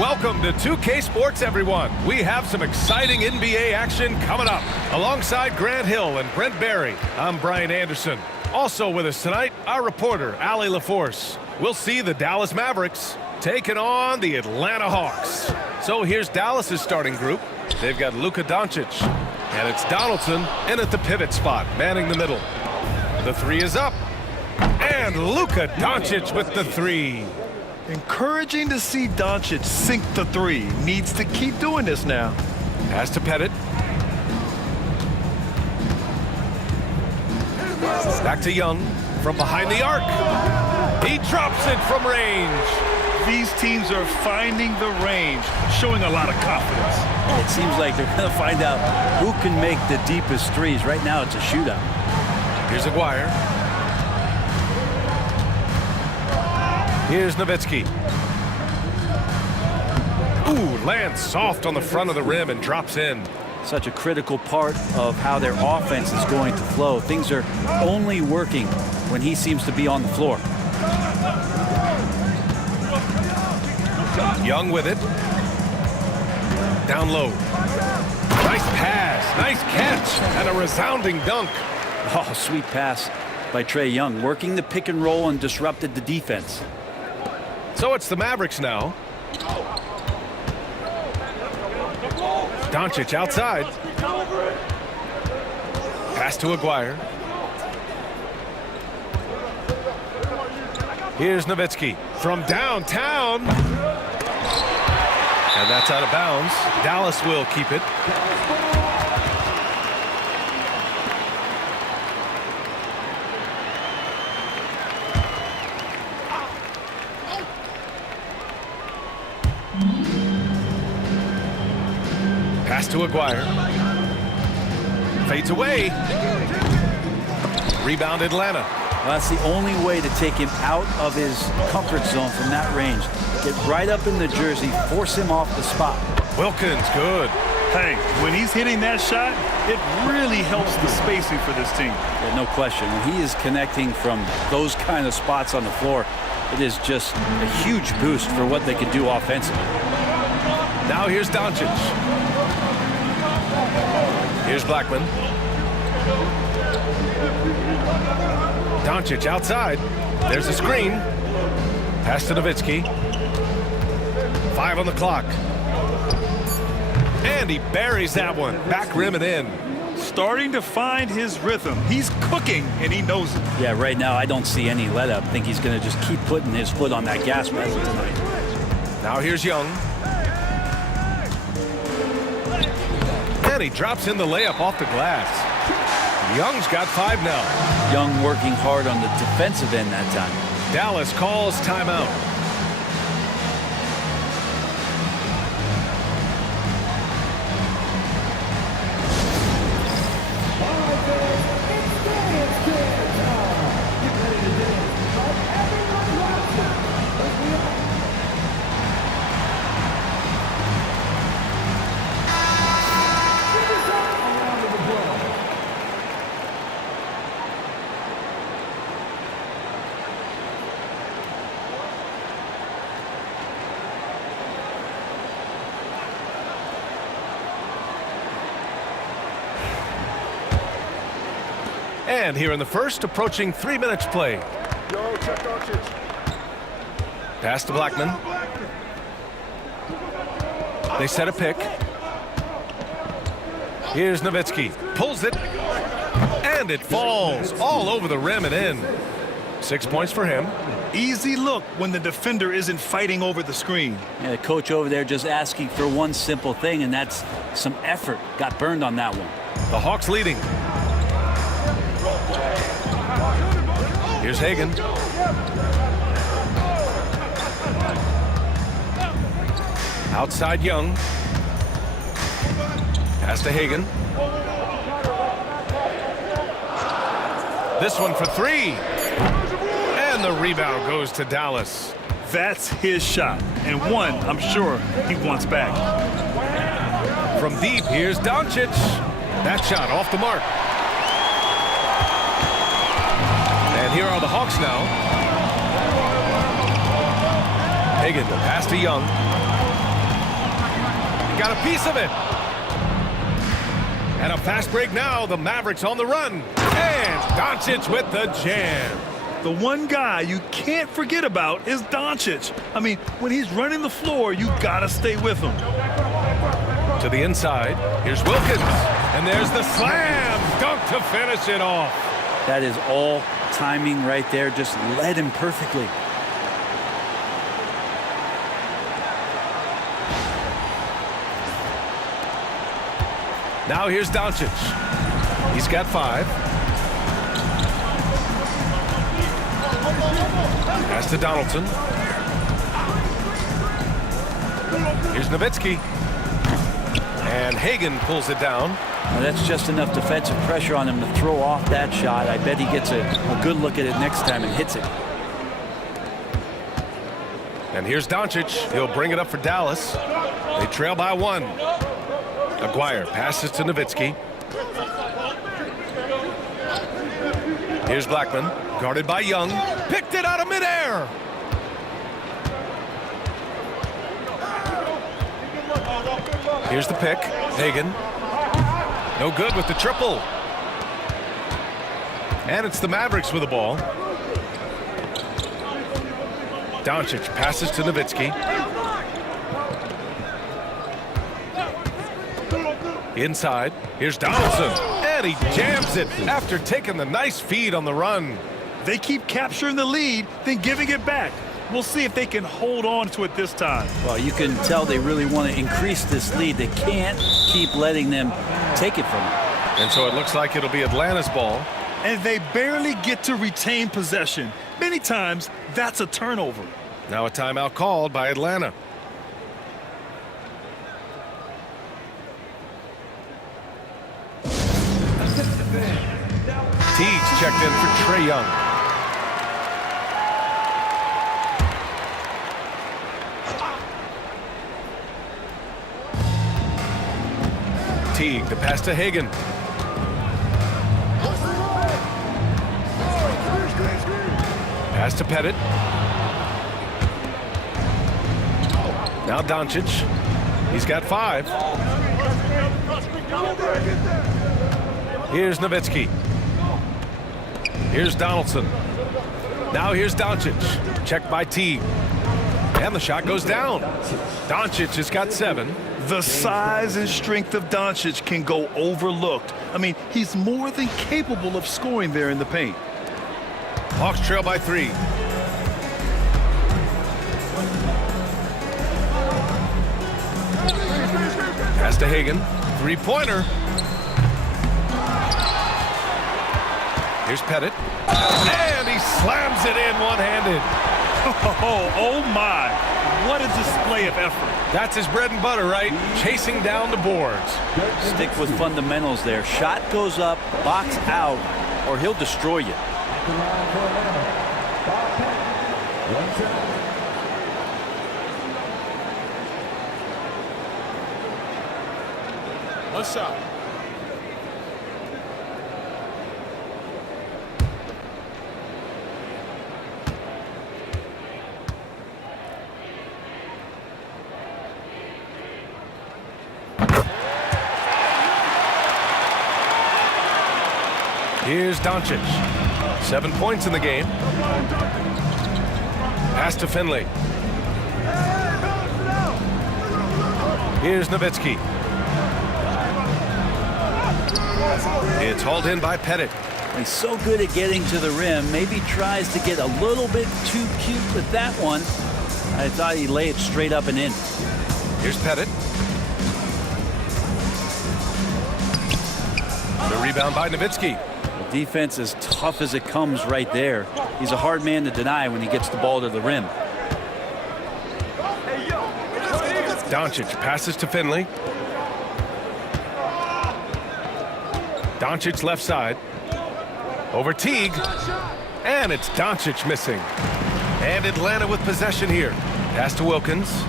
Welcome to 2K Sports, everyone. We have some exciting NBA action coming up. Alongside Grant Hill and Brent Barry, I'm Brian Anderson. Also with us tonight, our reporter, Allie LaForce. We'll see the Dallas Mavericks taking on the Atlanta Hawks. So here's Dallas's starting group. They've got Luka Doncic, and it's Donaldson in at the pivot spot, manning the middle. The three is up, and Luka Doncic with the three. Encouraging to see Doncic sink the three. Needs to keep doing this now. Pass to Pettit. Back to Young from behind the arc. He drops it from range. These teams are finding the range, showing a lot of confidence. It seems like they're going to find out who can make the deepest threes. Right now, it's a shootout. Here's Aguirre. Here's Nowitzki. Ooh, lands soft on the front of the rim and drops in. Such a critical part of how their offense is going to flow. Things are only working when he seems to be on the floor. Young with it. Down low. Nice pass, nice catch, and a resounding dunk. Oh, sweet pass by Trae Young, working the pick and roll and disrupted the defense. So it's the Mavericks now. Doncic outside. Pass to Aguirre. Here's Nowitzki from downtown. And that's out of bounds. Dallas will keep it. Pass to Aguirre. Fades away. Rebound Atlanta. Well, that's the only way to take him out of his comfort zone from that range. Get right up in the jersey, force him off the spot. Wilkins, good. Hey, when he's hitting that shot, it really helps the spacing for this team. Yeah, no question. When he is connecting from those kind of spots on the floor, it is just a huge boost for what they can do offensively. Now here's Doncic. Here's Blackman. Doncic outside. There's a screen. Pass to Nowitzki. 5 on the clock. And he buries that one. Back rim and in. Starting to find his rhythm. He's cooking, and he knows it. Yeah, right now I don't see any let up. I think he's going to just keep putting his foot on that gas pedal tonight. Now here's Young. And he drops in the layup off the glass. Young's got 5 now. Young working hard on the defensive end that time. Dallas calls timeout. And here in the first, approaching 3 minutes played. Pass to Blackman. They set a pick. Here's Nowitzki. Pulls it. And it falls all over the rim and in. 6 points for him. Easy look when the defender isn't fighting over the screen. Yeah, the coach over there just asking for one simple thing, and that's some effort. Got burned on that one. The Hawks leading. Here's Hagan. Outside Young. Pass to Hagan. This one for 3. And the rebound goes to Dallas. That's his shot, and one I'm sure he wants back. From deep, here's Doncic. That shot off the mark. And here are the Hawks now. Hagan, the pass to Young. got a piece of it. And a fast break now. The Mavericks on the run. And Doncic with the jam. The one guy you can't forget about is Doncic. I mean, when he's running the floor, you gotta stay with him. To the inside. Here's Wilkins. And there's the slam. Dunk to finish it off. That is all timing right there. Just led him perfectly. Now here's Doncic. He's got 5. Pass to Donaldson. Here's Nowitzki. And Hagan pulls it down. Now that's just enough defensive pressure on him to throw off that shot. I bet he gets a good look at it next time and hits it. And here's Doncic. He'll bring it up for Dallas. They trail by 1. Aguirre passes to Nowitzki. Here's Blackman, guarded by Young. Picked it out of midair. Here's the pick. Hagan. No good with the triple. And it's the Mavericks with the ball. Doncic passes to Nowitzki. Inside, here's Donaldson, and he jams it after taking the nice feed on the run. They keep capturing the lead, then giving it back. We'll see if they can hold on to it this time. Well, you can tell they really want to increase this lead. They can't keep letting them take it from them. And so it looks like it'll be Atlanta's ball. And they barely get to retain possession. Many times, that's a turnover. Now a timeout called by Atlanta. Teague's checked in for Trae Young. Teague, the pass to Hagan. Pass to Pettit. Now Doncic. He's got 5. Here's Nowitzki. Here's Donaldson. Now here's Doncic. Checked by Teague. And the shot goes down. Doncic has got 7. The size and strength of Doncic can go overlooked. I mean, he's more than capable of scoring there in the paint. Hawks trail by 3. Pass to Hagan. 3-pointer. Here's Pettit. And he slams it in one-handed. Oh my. What a display of effort. That's his bread and butter, right? Chasing down the boards. Stick with fundamentals there. Shot goes up, box out, or he'll destroy you. What's up? Here's Doncic. 7 points in the game. Pass to Finley. Here's Nowitzki. It's hauled in by Pettit. He's so good at getting to the rim. Maybe tries to get a little bit too cute with that one. I thought he'd lay it straight up and in. Here's Pettit. The rebound by Nowitzki. The defense is tough as it comes right there. He's a hard man to deny when he gets the ball to the rim. Doncic passes to Finley. Doncic left side. Over Teague. And it's Doncic missing. And Atlanta with possession here. Pass to Wilkins.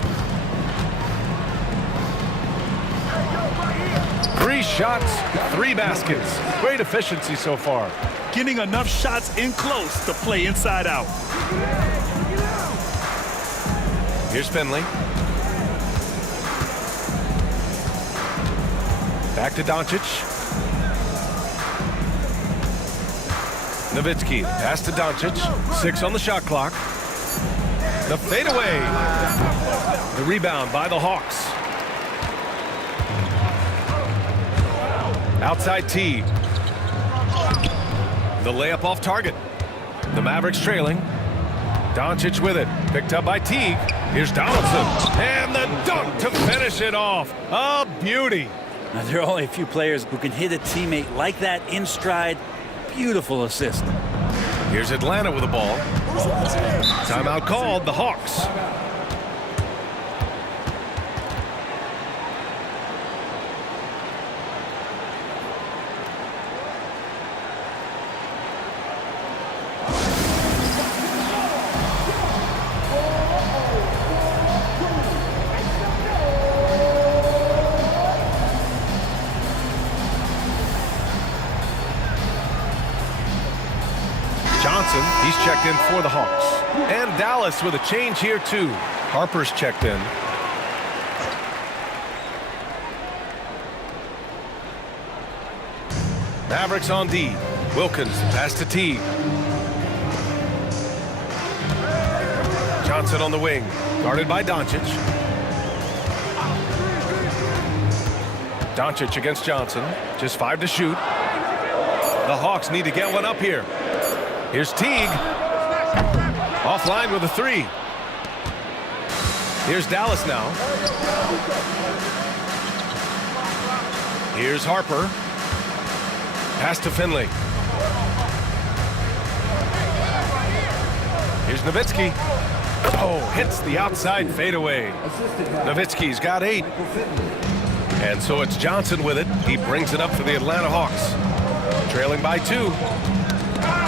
3 shots, 3 baskets. Great efficiency so far. Getting enough shots in close to play inside out. Here's Finley. Back to Doncic. Nowitzki, pass to Doncic. 6 on the shot clock. The fadeaway. The rebound by the Hawks. Outside T. The layup off target. The Mavericks trailing. Doncic with it. Picked up by Teague. Here's Donaldson. And the dunk to finish it off. A beauty. Now, there are only a few players who can hit a teammate like that in stride. Beautiful assist. Here's Atlanta with the ball. Timeout called, the Hawks. Johnson, he's checked in for the Hawks. And Dallas with a change here too. Harper's checked in. Mavericks on D. Wilkins pass to T. Johnson on the wing, guarded by Doncic. Doncic against Johnson, just 5 to shoot. The Hawks need to get one up here. Here's Teague. Offline with a 3. Here's Dallas now. Here's Harper. Pass to Finley. Here's Nowitzki. Oh, hits the outside fadeaway. Nowitzki's got 8. And so it's Johnson with it. He brings it up for the Atlanta Hawks. Trailing by 2.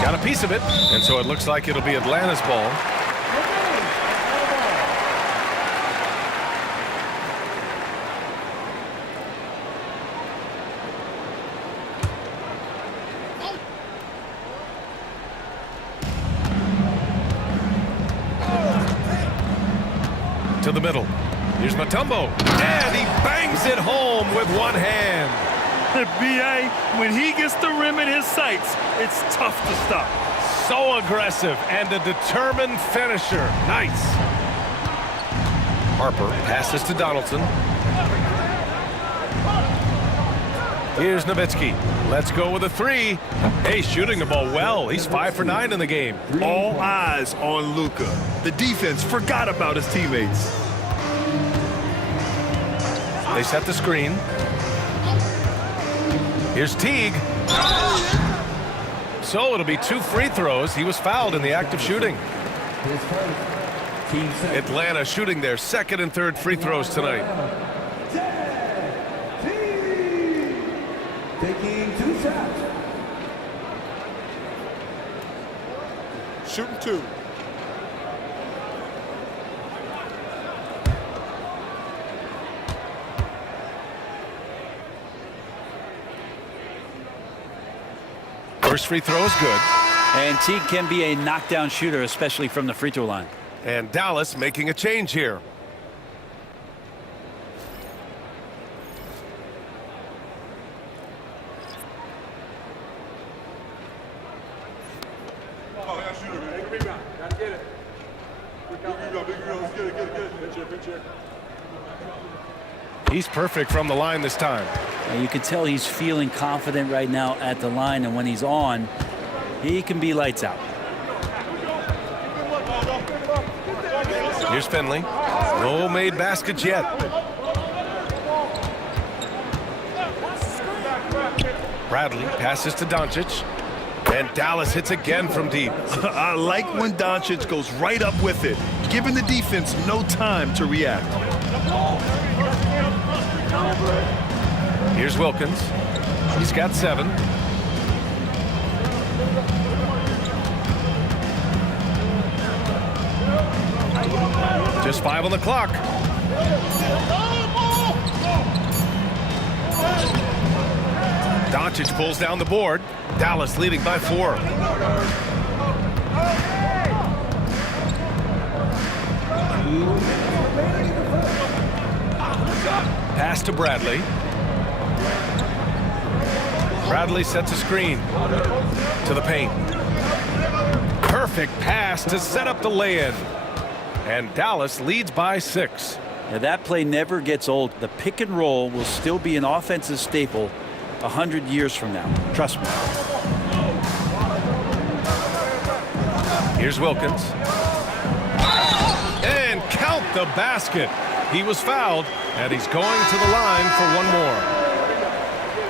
Got a piece of it, and so it looks like it'll be Atlanta's ball. To the middle. Here's Mutombo, and he bangs it home with one hand. B.A., when he gets the rim in his sights, it's tough to stop. So aggressive and a determined finisher. Nice. Harper passes to Donaldson. Here's Nowitzki. Let's go with a 3. Hey, shooting the ball well. He's 5 for 9 in the game. All eyes on Luka. The defense forgot about his teammates. They set the screen. Here's Teague. So it'll be 2 free throws. He was fouled in the act of shooting. Atlanta shooting their 2nd and 3rd free throws tonight. Taking 2 shots. Shooting 2. First free throw is good. And Teague can be a knockdown shooter, especially from the free throw line. And Dallas making a change here. He's perfect from the line this time. You can tell he's feeling confident right now at the line, and when he's on, he can be lights out. Here's Finley. No made baskets yet. Bradley passes to Doncic. And Dallas hits again from deep. I like when Doncic goes right up with it, giving the defense no time to react. Here's Wilkins. He's got 7. Just 5 on the clock. Doncic pulls down the board. Dallas leading by 4. Pass to Bradley. Bradley sets a screen to the paint. Perfect pass to set up the lay-in. And Dallas leads by 6. Now that play never gets old. The pick and roll will still be an offensive staple 100 years from now. Trust me. Here's Wilkins. And count the basket. He was fouled, and he's going to the line for one more.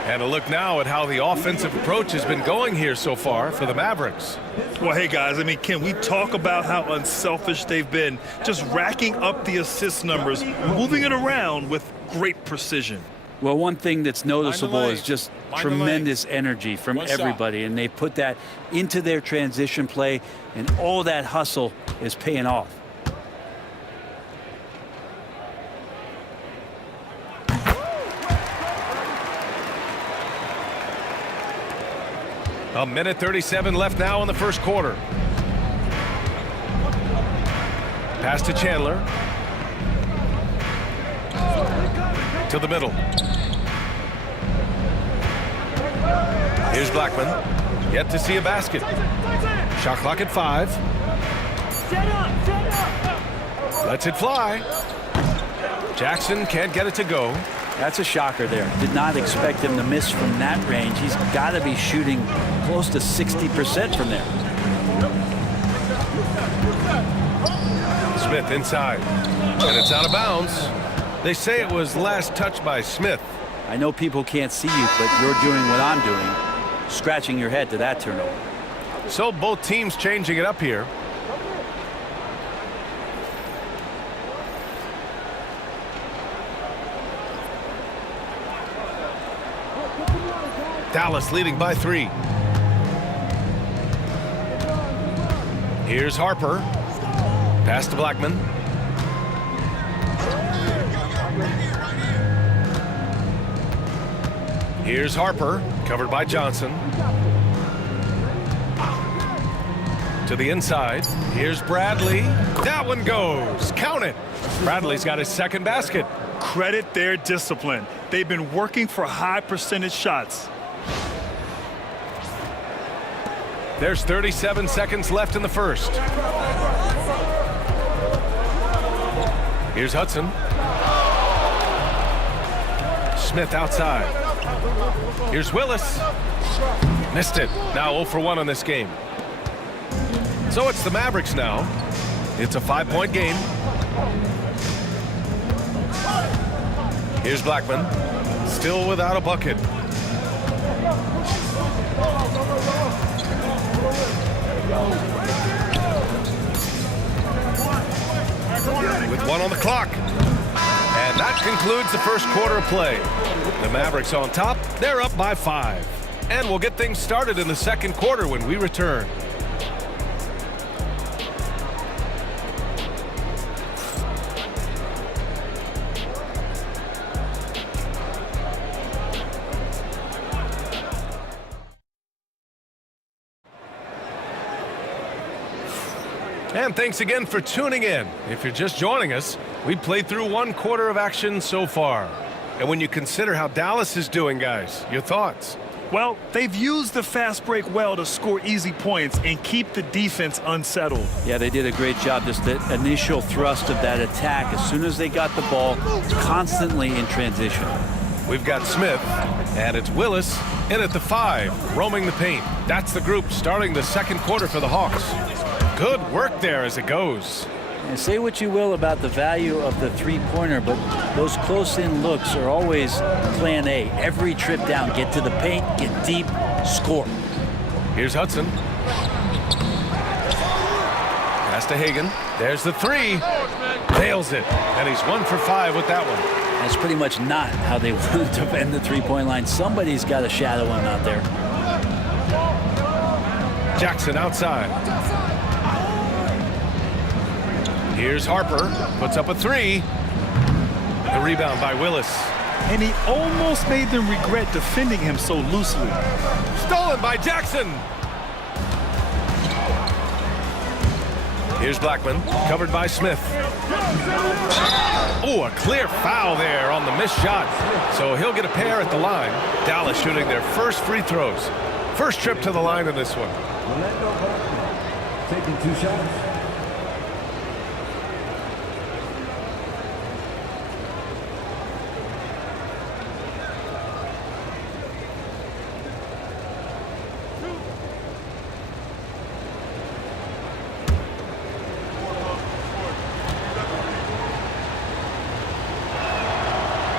And a look now at how the offensive approach has been going here so far for the Mavericks. Well, hey, guys, I mean, can we talk about how unselfish they've been? Just racking up the assist numbers, moving it around with great precision. Well, one thing that's noticeable is just tremendous energy from everybody, and they put that into their transition play, and all that hustle is paying off. A minute 37 left now in the first quarter. Pass to Chandler. To the middle. Here's Blackman. Yet to see a basket. Shot clock at 5. Lets it fly. Jackson can't get it to go. That's a shocker there. Did not expect him to miss from that range. He's got to be shooting close to 60% from there. Smith inside. And it's out of bounds. They say it was last touched by Smith. I know people can't see you, but you're doing what I'm doing, scratching your head to that turnover. So both teams changing it up here. Dallas leading by 3. Here's Harper. Pass to Blackman. Here's Harper, covered by Johnson. To the inside. Here's Bradley. That one goes. Count it. Bradley's got his second basket. Credit their discipline. They've been working for high percentage shots. There's 37 seconds left in the first. Here's Hudson. Smith outside. Here's Willis. Missed it. Now 0 for 1 on this game. So it's the Mavericks now. It's a 5-point game. Here's Blackman. Still without a bucket. With 1 on the clock. And that concludes the first quarter of play. The Mavericks on top. They're up by 5. And we'll get things started in the second quarter when we return. And thanks again for tuning in. If you're just joining us, we played through 1 quarter of action so far. And when you consider how Dallas is doing, guys, your thoughts? Well, they've used the fast break well to score easy points and keep the defense unsettled. Yeah, they did a great job. Just the initial thrust of that attack, as soon as they got the ball, constantly in transition. We've got Smith, and it's Willis in at the 5, roaming the paint. That's the group starting the second quarter for the Hawks. Good work there as it goes. And say what you will about the value of the three-pointer, but those close-in looks are always plan A. Every trip down, get to the paint, get deep, score. Here's Hudson. Pass to Hagan. There's the 3. Nails it. And he's 1 for 5 with that one. That's pretty much not how they want to bend the three-point line. Somebody's got to shadow him out there. Jackson outside. Here's Harper, puts up a 3. The rebound by Willis. And he almost made them regret defending him so loosely. Stolen by Jackson. Here's Blackman, covered by Smith. Ooh, a clear foul there on the missed shot. So he'll get a pair at the line. Dallas shooting their first free throws. First trip to the line in this one. Taking 2 shots.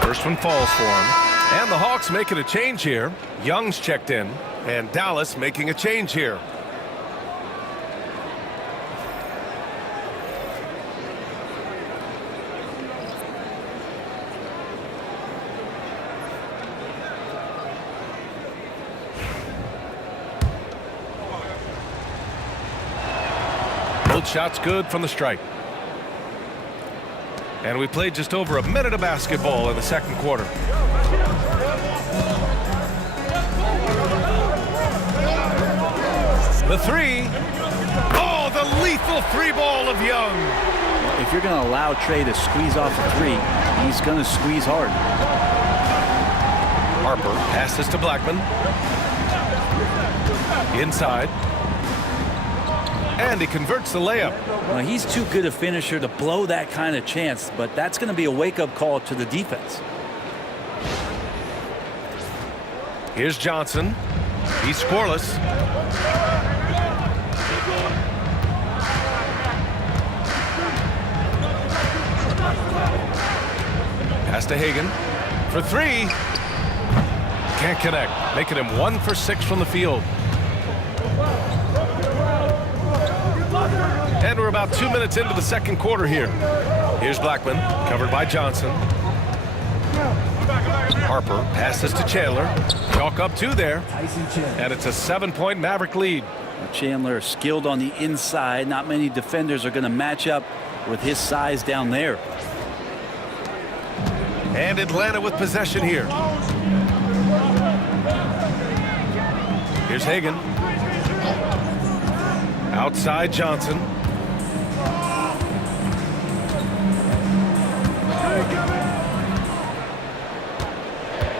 First one falls for him. And the Hawks making a change here. Young's checked in. And Dallas making a change here. Both shots good from the stripe. And we played just over a minute of basketball in the second quarter. The three. Oh, the lethal three ball of Young. If you're going to allow Trey to squeeze off a three, he's going to squeeze hard. Harper passes to Blackman. Inside. And he converts the layup. Well, he's too good a finisher to blow that kind of chance, but that's going to be a wake-up call to the defense. Here's Johnson. He's scoreless. Pass to Hagan for three. Can't connect, making him 1 for 6 from the field. And we're about 2 minutes into the second quarter here. Here's Blackman, covered by Johnson. Harper passes to Chandler. Chalk up 2 there. And it's a 7-point Maverick lead. Chandler skilled on the inside. Not many defenders are going to match up with his size down there. And Atlanta with possession here. Here's Hagan. Outside Johnson.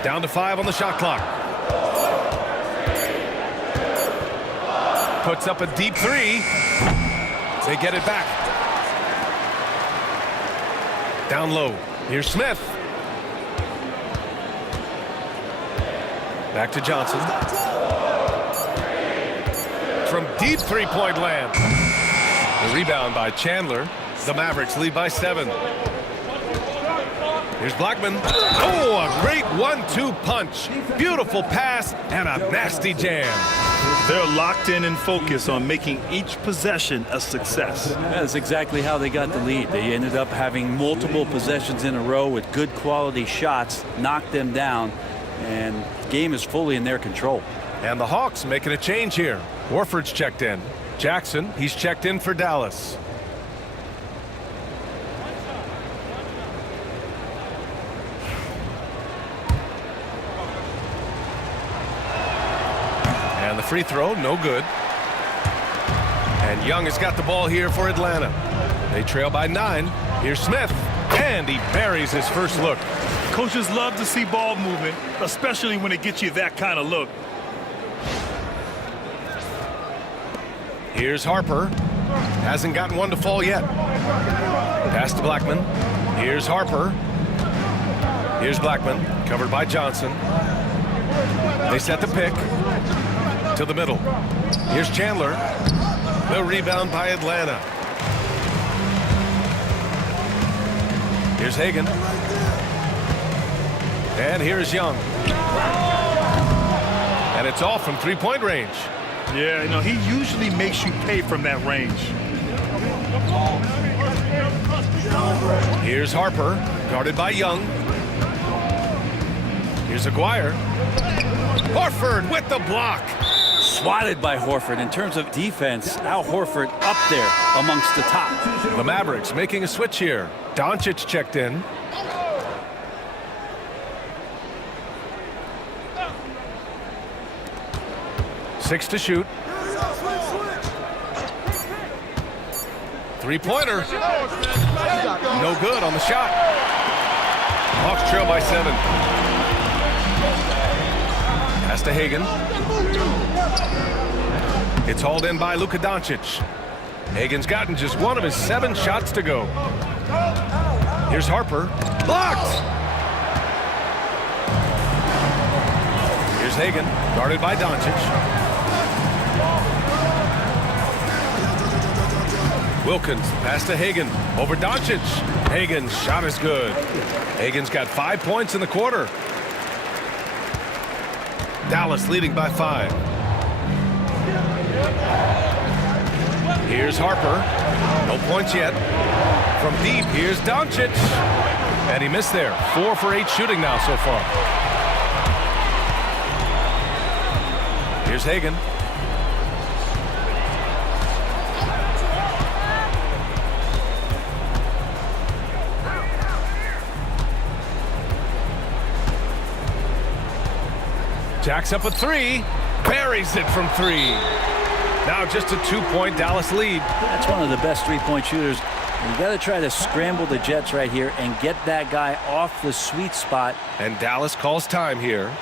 Down to 5 on the shot clock. Puts up a deep 3. They get it back. Down low. Here's Smith. Back to Johnson. From deep three-point land. The rebound by Chandler. The Mavericks lead by 7. Here's Blackman. Oh, a great 1-2 punch. Beautiful pass and a nasty jam. They're locked in and focused on making each possession a success. That's exactly how they got the lead. They ended up having multiple possessions in a row with good quality shots, knocked them down, and the game is fully in their control. And the Hawks making a change here. Warford's checked in. Jackson, he's checked in for Dallas. And the free throw, no good. And Young has got the ball here for Atlanta. They trail by 9. Here's Smith. And he buries his first look. Coaches love to see ball movement, especially when it gets you that kind of look. Here's Harper. Hasn't gotten one to fall yet. Pass to Blackman. Here's Harper. Here's Blackman, covered by Johnson. They set the pick to the middle. Here's Chandler. The rebound by Atlanta. Here's Hagan. And here's Young. And it's all from three-point range. Yeah, you know, he usually makes you pay from that range. Here's Harper, guarded by Young. Here's Aguirre. Horford with the block. Swatted by Horford. In terms of defense, Al Horford up there amongst the top. The Mavericks making a switch here. Doncic checked in. Six to shoot. Three-pointer. No good on the shot. Hawks trail by 7. Pass to Hagan. It's hauled in by Luka Doncic. Hagan's gotten just one of his 7 shots to go. Here's Harper. Blocked! Here's Hagan, guarded by Doncic. Wilkins, pass to Hagan, over Doncic. Hagan's shot is good. Hagan's got 5 points in the quarter. Dallas leading by 5. Here's Harper. No points yet. From deep, here's Doncic. And he missed there. 4 for 8 shooting now so far. Here's Hagan. Jacks up a 3. Buries it from 3. Now just a 2-point Dallas lead. That's one of the best three-point shooters. You got to try to scramble the Jets right here and get that guy off the sweet spot. And Dallas calls time here.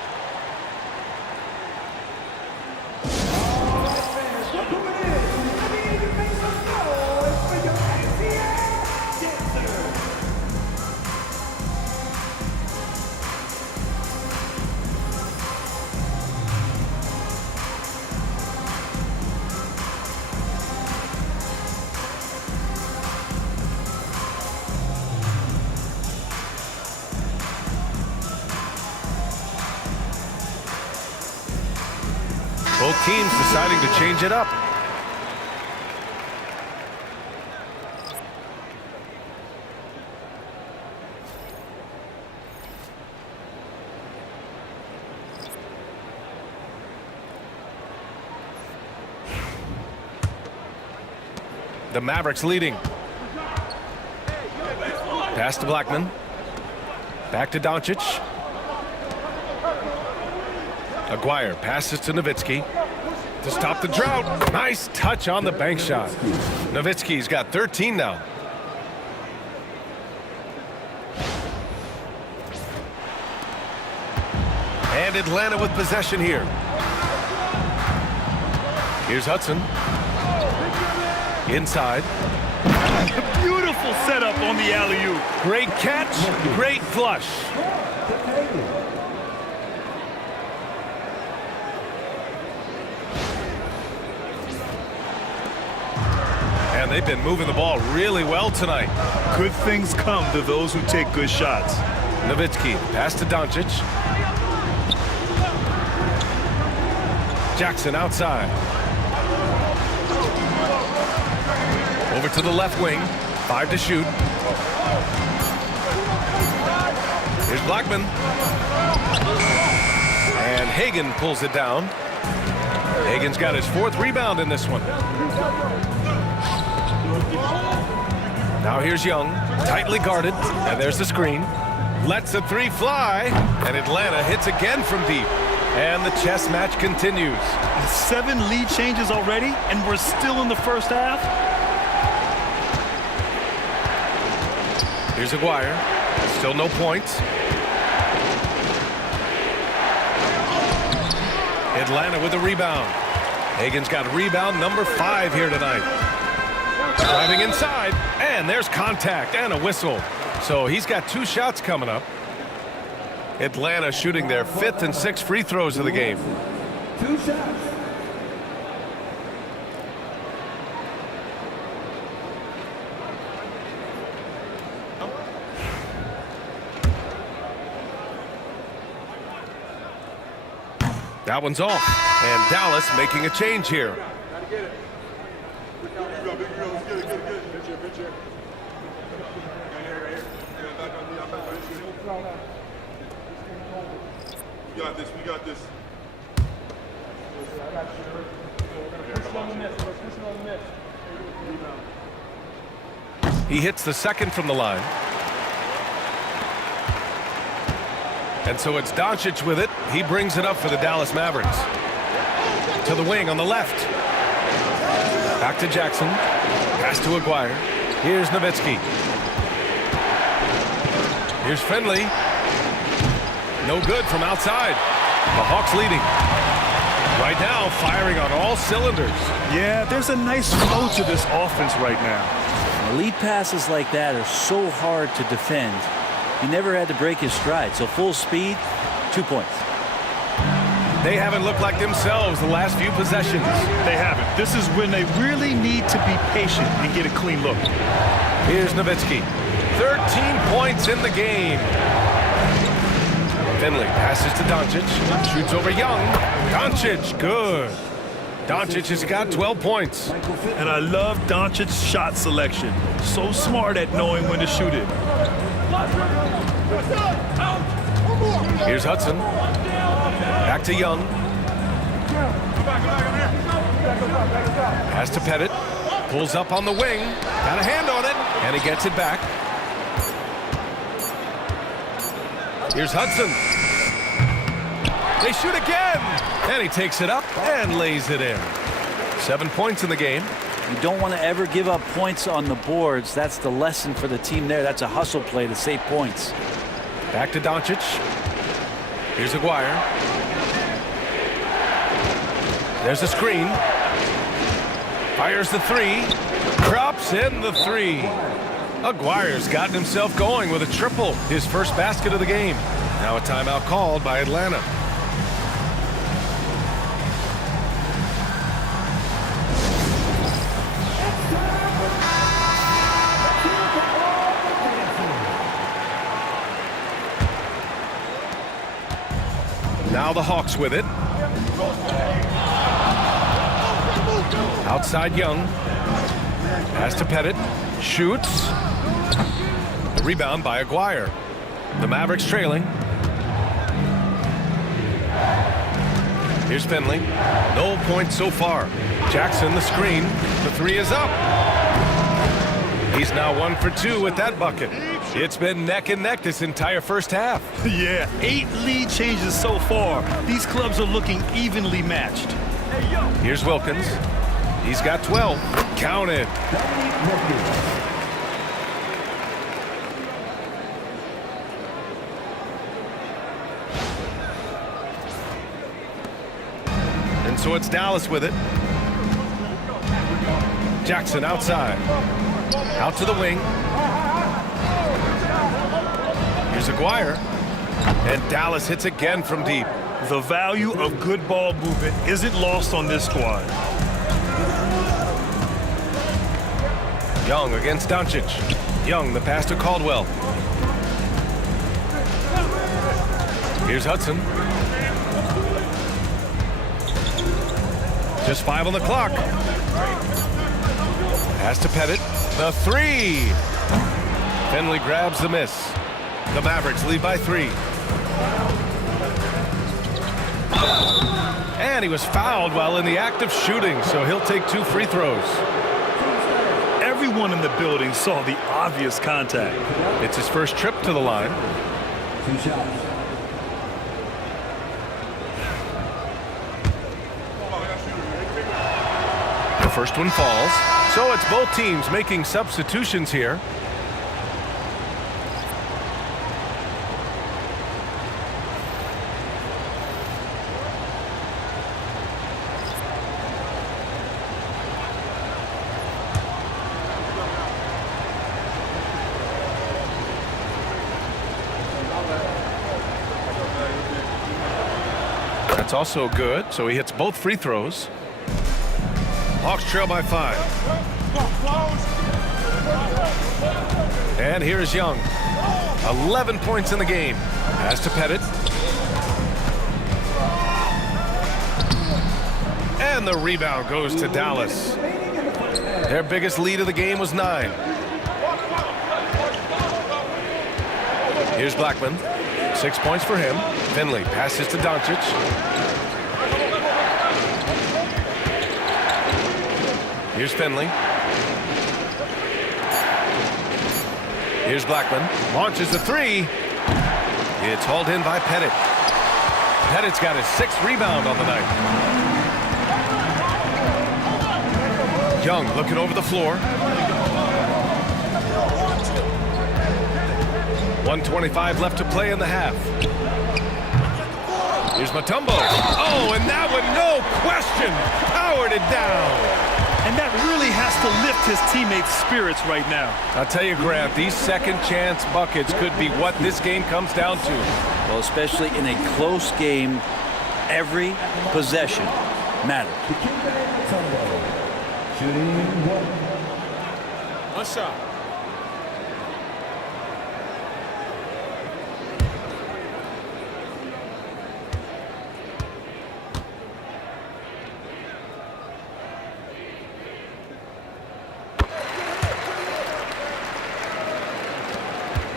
Both teams deciding to change it up. The Mavericks leading. Pass to Blackman. Back to Doncic. Aguirre passes to Nowitzki to stop the drought. Nice touch on the bank shot. Nowitzki's got 13 now. And Atlanta with possession here. Here's Hudson. Inside. Beautiful setup on the alley-oop. Great catch, great flush. And they've been moving the ball really well tonight. Good things come to those who take good shots. Nowitzki, pass to Doncic. Jackson outside. Over to the left wing. 5 to shoot. Here's Blackman. And Hagan pulls it down. Hagan's got his 4th rebound in this one. Now here's Young, tightly guarded, and there's the screen. Lets a 3 fly, and Atlanta hits again from deep. And the chess match continues. 7 lead changes already, and we're still in the first half. Here's Aguirre, still no points. Atlanta with a rebound. Hagan's got rebound number 5 here tonight. Driving inside, and there's contact and a whistle. So he's got 2 shots coming up. Atlanta shooting their 5th and 6th free throws of the game. 2 shots. That one's off, and Dallas making a change here. We got this. He hits the 2nd from the line. And so it's Doncic with it. He brings it up for the Dallas Mavericks. To the wing on the left. Back to Jackson. Pass to Aguirre. Here's Nowitzki. Here's Finley. No good from outside. The Hawks leading. Right now, firing on all cylinders. Yeah, there's a nice flow to this offense right now. Lead passes like that are so hard to defend. He never had to break his stride, so full speed, 2 points. They haven't looked like themselves the last few possessions. They haven't. This is when they really need to be patient and get a clean look. Here's Nowitzki. 13 points in the game. Finley passes to Doncic. Shoots over Young. Doncic, good. Doncic has got 12 points. And I love Doncic's shot selection. So smart at knowing when to shoot it. Here's Hudson. Back to Young. Pass to Pettit. Pulls up on the wing. Got a hand on it. And he gets it back. Here's Hudson. They shoot again. And he takes it up and lays it in. 7 points in the game. You don't want to ever give up points on the boards. That's the lesson for the team there. That's a hustle play to save points. Back to Doncic. Here's Aguirre. There's a screen. Fires the three. Drops in the three. Aguirre's gotten himself going with a triple. His first basket of the game. Now a timeout called by Atlanta. Now the Hawks with it. Outside Young. Pass to Pettit. Shoots. The rebound by Aguirre. The Mavericks trailing. Here's Finley. No points so far. Jackson the screen. The three is up. He's now 1 for 2 with that bucket. It's been neck and neck this entire first half. Yeah, 8 lead changes so far. These clubs are looking evenly matched. Here's Wilkins. He's got 12. Count it. And so it's Dallas with it. Jackson outside. Out to the wing. Here's Aguirre. And Dallas hits again from deep. The value of good ball movement isn't lost on this squad. Young against Doncic. Young, the pass to Caldwell. Here's Hudson. Just 5 on the clock. Pass to Pettit. The three. Finley grabs the miss. The Mavericks lead by 3. And he was fouled while in the act of shooting, so he'll take 2 free throws. Everyone in the building saw the obvious contact. It's his first trip to the line. 2 shots. The first one falls. So it's both teams making substitutions here. That's also good, so he hits both free throws. Hawks trail by 5. And here's Young. 11 points in the game. Pass to Pettit. And the rebound goes to Dallas. Their biggest lead of the game was 9. Here's Blackman. 6 points for him. Finley passes to Doncic. Here's Finley. Here's Blackman. Launches the three. It's hauled in by Pettit. Pettit's got his 6th rebound on the night. Young looking over the floor. 1:25 left to play in the half. Here's Mutombo. Oh, and that one, no question, powered it down. And that really has to lift his teammates' spirits right now. I'll tell you, Grant, these second chance buckets could be what this game comes down to. Well, especially in a close game, every possession matters. One shot.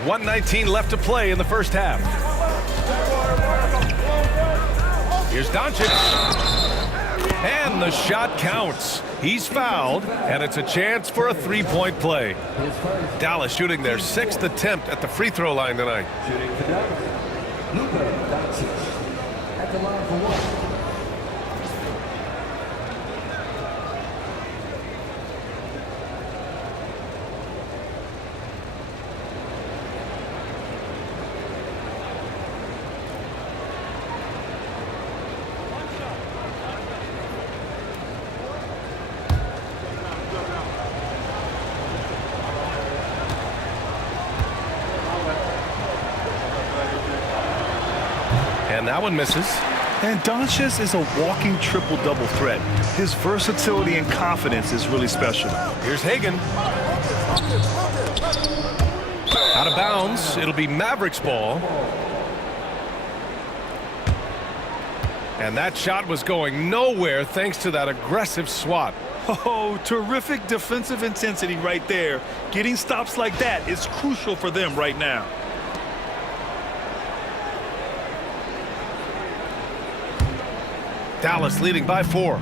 .119 left to play in the first half. Here's Doncic. And the shot counts. He's fouled, and it's a chance for a three-point play. Dallas shooting their 6th attempt at the free throw line tonight. Shooting for Dallas, Luka Doncic at the line for one. And that one misses. And Doncic is a walking triple-double threat. His versatility and confidence is really special. Here's Hagan. Out of bounds. It'll be Mavericks ball. And that shot was going nowhere thanks to that aggressive swat. Oh, terrific defensive intensity right there. Getting stops like that is crucial for them right now. Dallas leading by 4.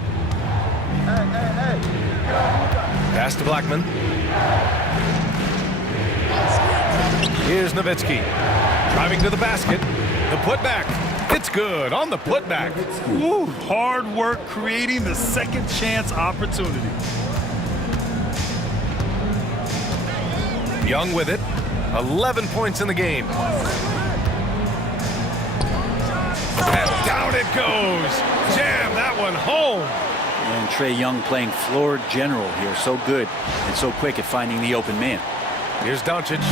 Pass to Blackman. Here's Nowitzki. Driving to the basket. The putback. It's good on the putback. Woo, hard work creating the second chance opportunity. Young with it. 11 points in the game. And down it goes. Jam that one home. And Trae Young playing floor general here. So good and so quick at finding the open man. Here's Doncic.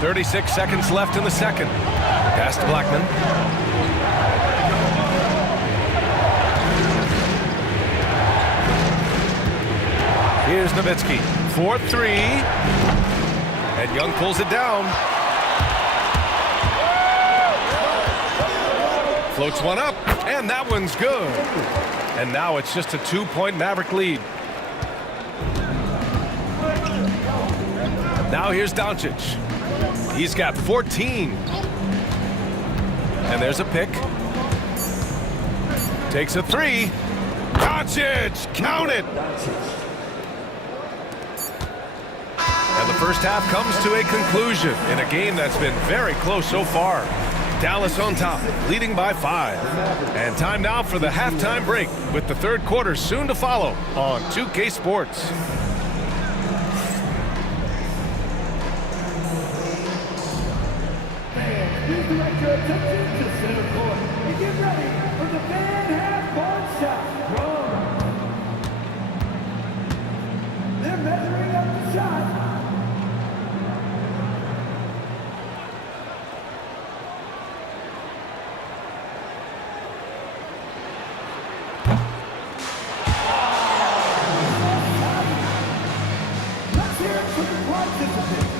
36 seconds left in the second. Pass to Blackman. Here's Nowitzki. 4-3. And Young pulls it down. Floats one up, and that one's good. And now it's just a 2-point Maverick lead. Now here's Doncic. He's got 14. And there's a pick. Takes a 3. Doncic, count it. And the first half comes to a conclusion in a game that's been very close so far. Dallas on top, leading by 5. And time now for the halftime break, with the third quarter soon to follow on 2K Sports. Please direct your attention to center court and get ready for the fan half-court shot. They're measuring up the shot. Let's hear it for the participants.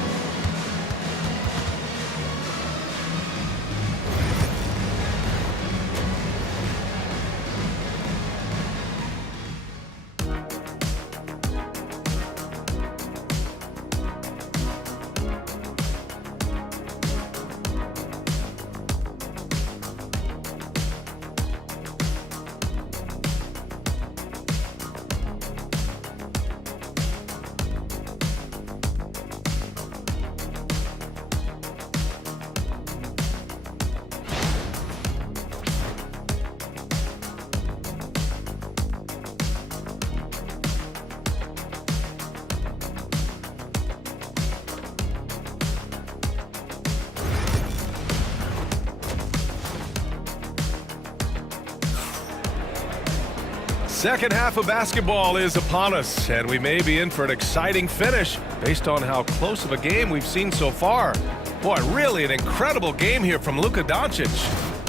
Second half of basketball is upon us, and we may be in for an exciting finish based on how close of a game we've seen so far. Boy, really an incredible game here from Luka Doncic.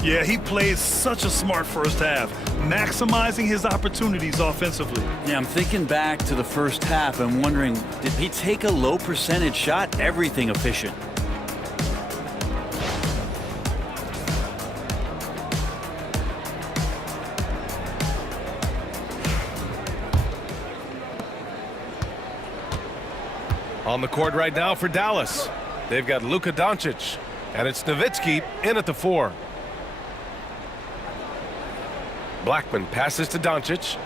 Yeah, he played such a smart first half, maximizing his opportunities offensively. Yeah, I'm thinking back to the first half and wondering, did he take a low percentage shot? Everything efficient. On the court right now for Dallas, they've got Luka Doncic, and it's Nowitzki in at the 4. Blackman passes to Doncic,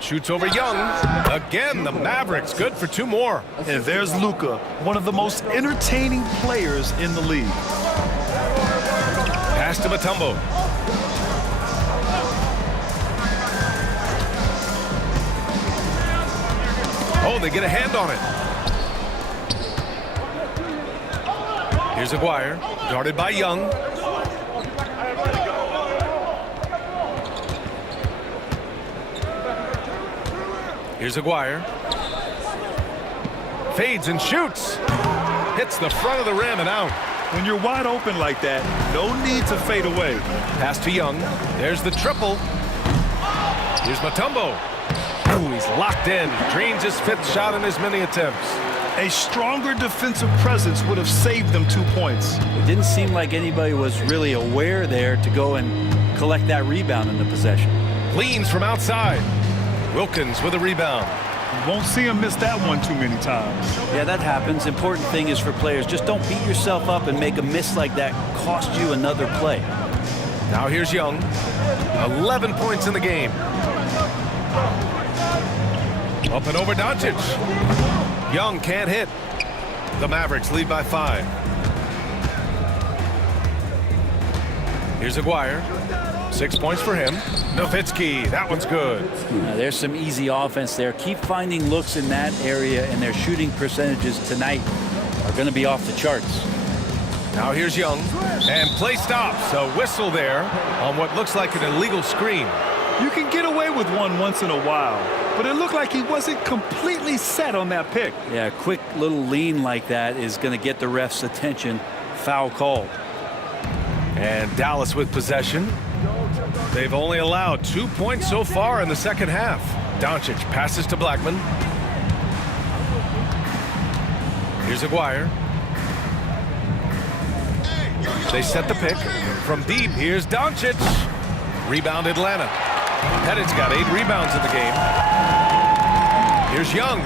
shoots over Young. Again, the Mavericks good for 2 more. And there's Luka, one of the most entertaining players in the league. Pass to Mutombo. Oh, they get a hand on it. Here's Aguirre, guarded by Young. Here's Aguirre. Fades and shoots. Hits the front of the rim and out. When you're wide open like that, no need to fade away. Pass to Young. There's the triple. Here's Mutombo. Ooh, he's locked in. Drains his 5th shot in as many attempts. A stronger defensive presence would have saved them 2 points. It didn't seem like anybody was really aware there to go and collect that rebound in the possession. Leans from outside. Wilkins with a rebound. You won't see him miss that one too many times. Yeah, that happens. Important thing is for players, just don't beat yourself up and make a miss like that cost you another play. Now here's Young. 11 points in the game. Up and over Doncic. Young can't hit. The Mavericks lead by 5. Here's Aguirre. 6 points for him. Nowitzki, that one's good. There's some easy offense there. Keep finding looks in that area, and their shooting percentages tonight are going to be off the charts. Now here's Young. And play stops. A whistle there on what looks like an illegal screen. You can get away with one once in a while, but it looked like he wasn't completely set on that pick. Yeah, a quick little lean like that is going to get the ref's attention. Foul called. And Dallas with possession. They've only allowed 2 points so far in the second half. Doncic passes to Blackman. Here's Aguirre. They set the pick. From deep, here's Doncic. Rebound Atlanta. Pettit's got 8 rebounds in the game. Here's Young.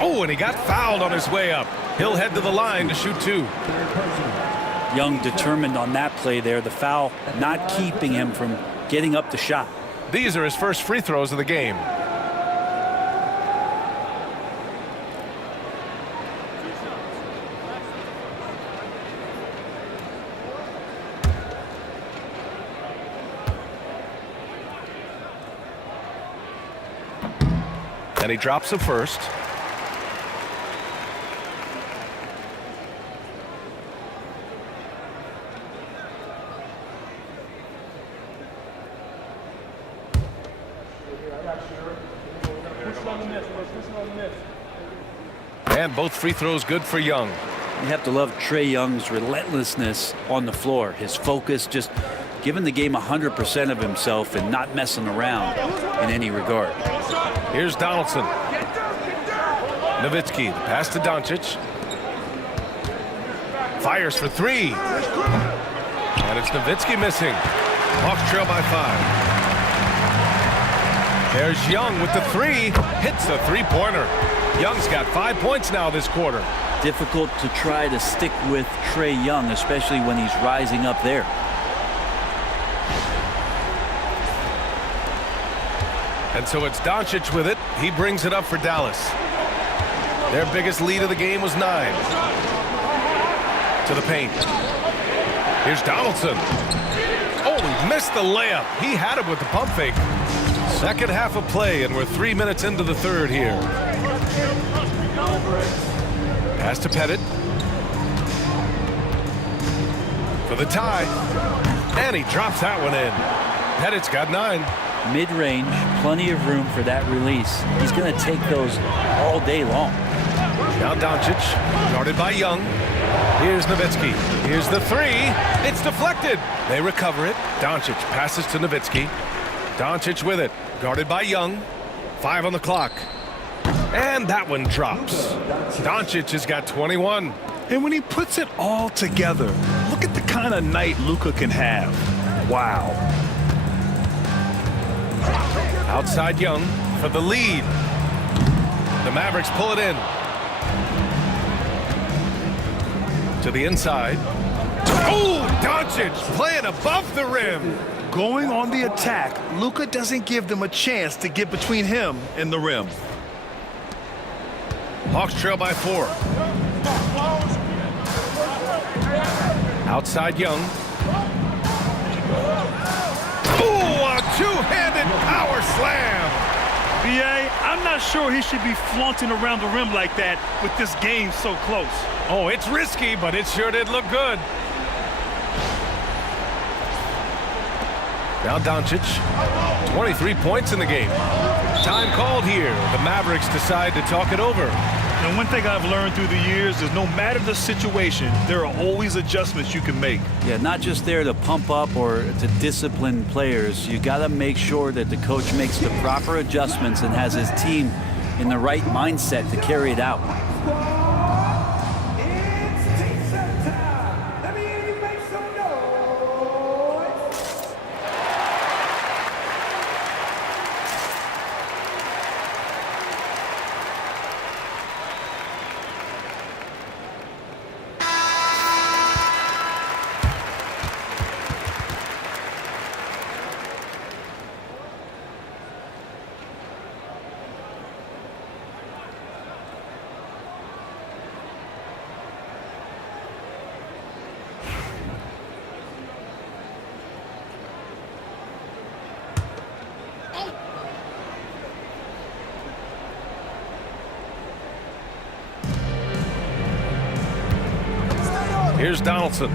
Oh, and he got fouled on his way up. He'll head to the line to shoot 2. Young determined on that play there. The foul not keeping him from getting up the shot. These are his first free throws of the game. And he drops the first. And both free throws good for Young. You have to love Trae Young's relentlessness on the floor. His focus, just giving the game 100% of himself and not messing around in any regard. Here's Donaldson. Nowitzki, the pass to Doncic. Fires for 3. And it's Nowitzki missing. Hawks trail by 5. There's Young with the 3. Hits the 3-pointer. Young's got 5 points now this quarter. Difficult to try to stick with Trae Young, especially when he's rising up there. And so it's Doncic with it. He brings it up for Dallas. Their biggest lead of the game was 9. To the paint. Here's Donaldson. Oh, he missed the layup. He had it with the pump fake. Second half of play, and we're 3 minutes into the third here. Pass to Pettit. For the tie. And he drops that one in. Pettit's got 9. Mid-range, plenty of room for that release. He's going to take those all day long. Now Doncic, guarded by Young. Here's Nowitzki. Here's the three. It's deflected. They recover it. Doncic passes to Nowitzki. Doncic with it, guarded by Young. 5 on the clock. And that one drops. Doncic has got 21. And when he puts it all together, look at the kind of night Luka can have. Wow. Outside Young for the lead. The Mavericks pull it in. To the inside. Oh, Doncic playing above the rim. Going on the attack, Luka doesn't give them a chance to get between him and the rim. Hawks trail by 4. Outside Young. Ooh, a two-handed power slam. B.A., I'm not sure he should be flaunting around the rim like that with this game so close. Oh, it's risky, but it sure did look good. Now Doncic, 23 points in the game. Time called here. The Mavericks decide to talk it over. And one thing I've learned through the years is no matter the situation, there are always adjustments you can make. Yeah, not just there to pump up or to discipline players. You got to make sure that the coach makes the proper adjustments and has his team in the right mindset to carry it out. It's team set time. Let me hear you make some noise. Here's Donaldson.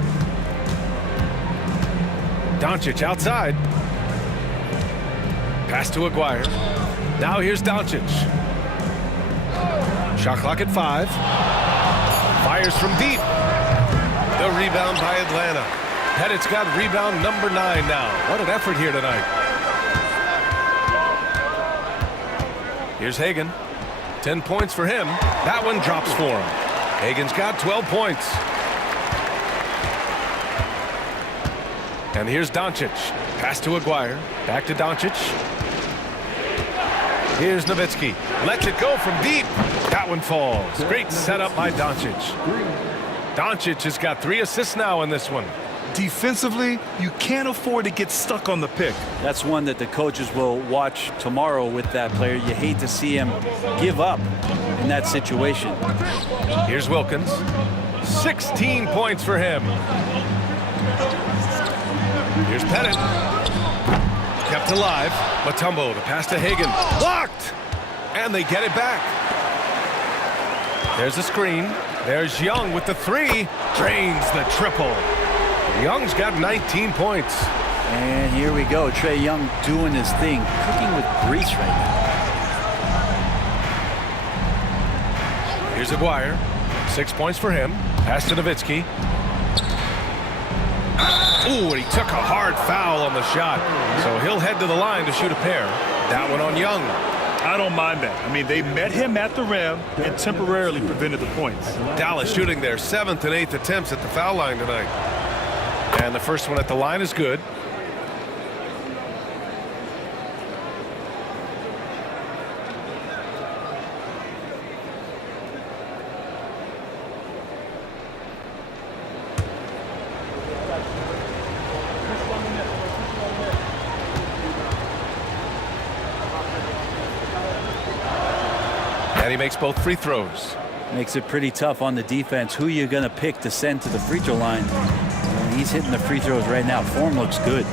Doncic outside. Pass to Aguirre. Now here's Doncic. Shot clock at 5. Fires from deep. The rebound by Atlanta. Pettit's got rebound number 9 now. What an effort here tonight. Here's Hagan. 10 points for him. That one drops for him. Hagan's got 12 points. And here's Doncic. Pass to Aguirre. Back to Doncic. Here's Nowitzki. Lets it go from deep. That one falls. Great setup by Doncic. Doncic has got 3 assists now in this one. Defensively, you can't afford to get stuck on the pick. That's one that the coaches will watch tomorrow with that player. You hate to see him give up in that situation. Here's Wilkins. 16 points for him. Here's Pettit. Kept alive. Mutombo to pass to Hagan. Blocked! And they get it back. There's a screen. There's Young with the 3. Drains the triple. Young's got 19 points. And here we go. Trae Young doing his thing. Cooking with grease right now. Here's Aguirre. 6 points for him. Pass to Nowitzki. Ooh, and he took a hard foul on the shot. So he'll head to the line to shoot a pair. That one on Young. I don't mind that. I mean, they met him at the rim and temporarily prevented the points. Dallas shooting their 7th and 8th attempts at the foul line tonight. And the first one at the line is good. And he makes both free throws. Makes it pretty tough on the defense. Who you going to pick to send to the free throw line? And he's hitting the free throws right now. Form looks good.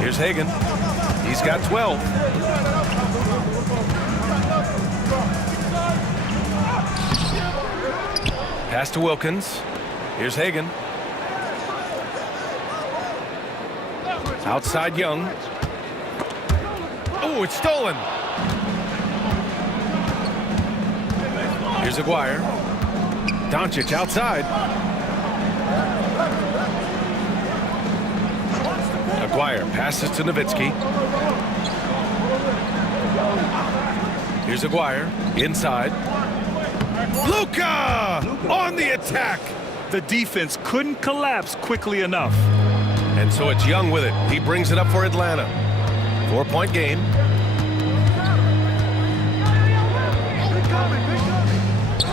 Here's Hagan. He's got 12. Pass to Wilkins. Here's Hagan. Outside Young. Oh, it's stolen. Here's Aguirre. Doncic outside. Aguirre passes to Nowitzki. Here's Aguirre inside. Luka on the attack. The defense couldn't collapse quickly enough. And so it's Young with it. He brings it up for Atlanta. 4-point game.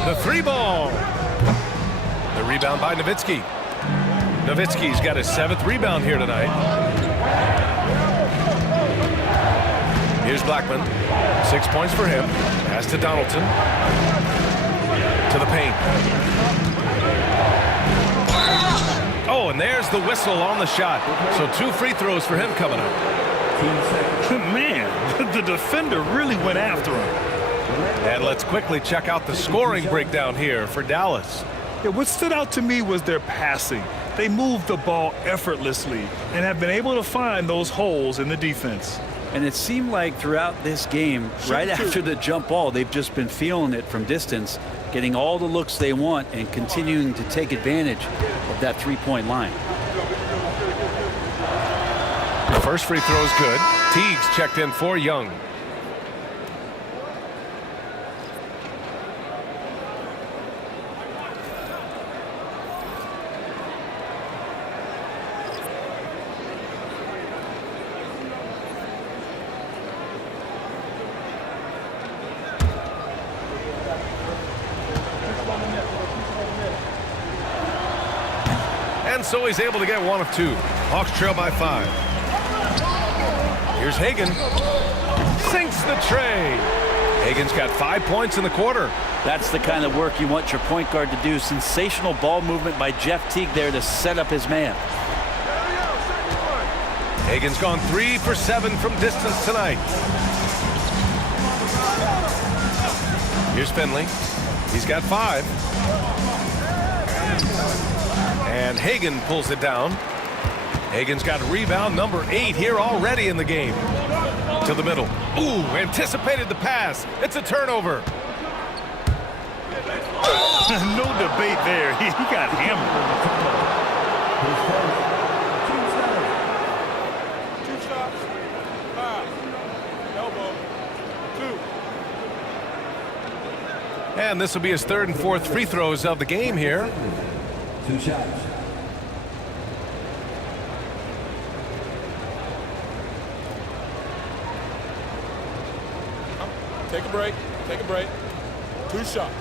The three ball. The rebound by Nowitzki. Nowitzki's got his 7th rebound here tonight. Here's Blackman. 6 points for him. Pass to Donaldson. To the paint. Oh, and there's the whistle on the shot. So 2 free throws for him coming up. Man, the defender really went after him. And let's quickly check out the scoring breakdown here for Dallas. Yeah, what stood out to me was their passing. They moved the ball effortlessly and have been able to find those holes in the defense. And it seemed like throughout this game, right after the jump ball, they've just been feeling it from distance, getting all the looks they want and continuing to take advantage of that three-point line. The first free throw is good. Teague's checked in for Young. And so he's able to get 1 of 2. Hawks trail by 5. Here's Hagan. Sinks the tray. Hagan's got 5 points in the quarter. That's the kind of work you want your point guard to do. Sensational ball movement by Jeff Teague there to set up his man. Hagan's gone 3 for 7 from distance tonight. Here's Finley. He's got 5. And Hagan pulls it down. Hagan's got rebound number 8 here already in the game. To the middle. Ooh, anticipated the pass. It's a turnover. No debate there. He got hammered. 2 shots. 5. Elbow. 2. And this will be his 3rd and 4th free throws of the game here. 2 shots. Take a break. Take a break. 2 shots.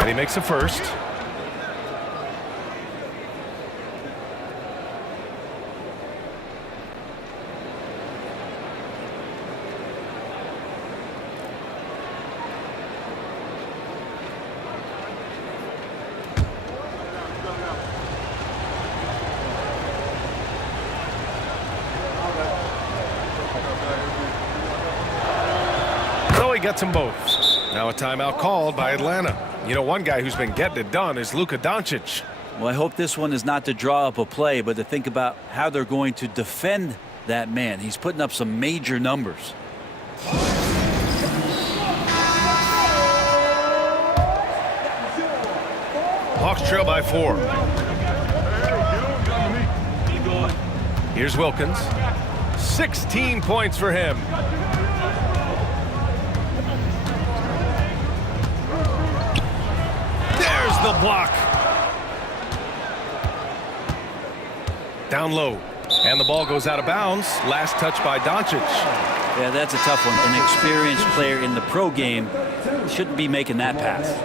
And he makes a first. So he gets them both. Now a timeout called by Atlanta. You know, one guy who's been getting it done is Luka Doncic. Well, I hope this one is not to draw up a play, but to think about how they're going to defend that man. He's putting up some major numbers. Hawks trail by 4. Here's Wilkins. 16 points for him. There's the block. Down low. And the ball goes out of bounds. Last touch by Doncic. Yeah, that's a tough one. An experienced player in the pro game shouldn't be making that pass.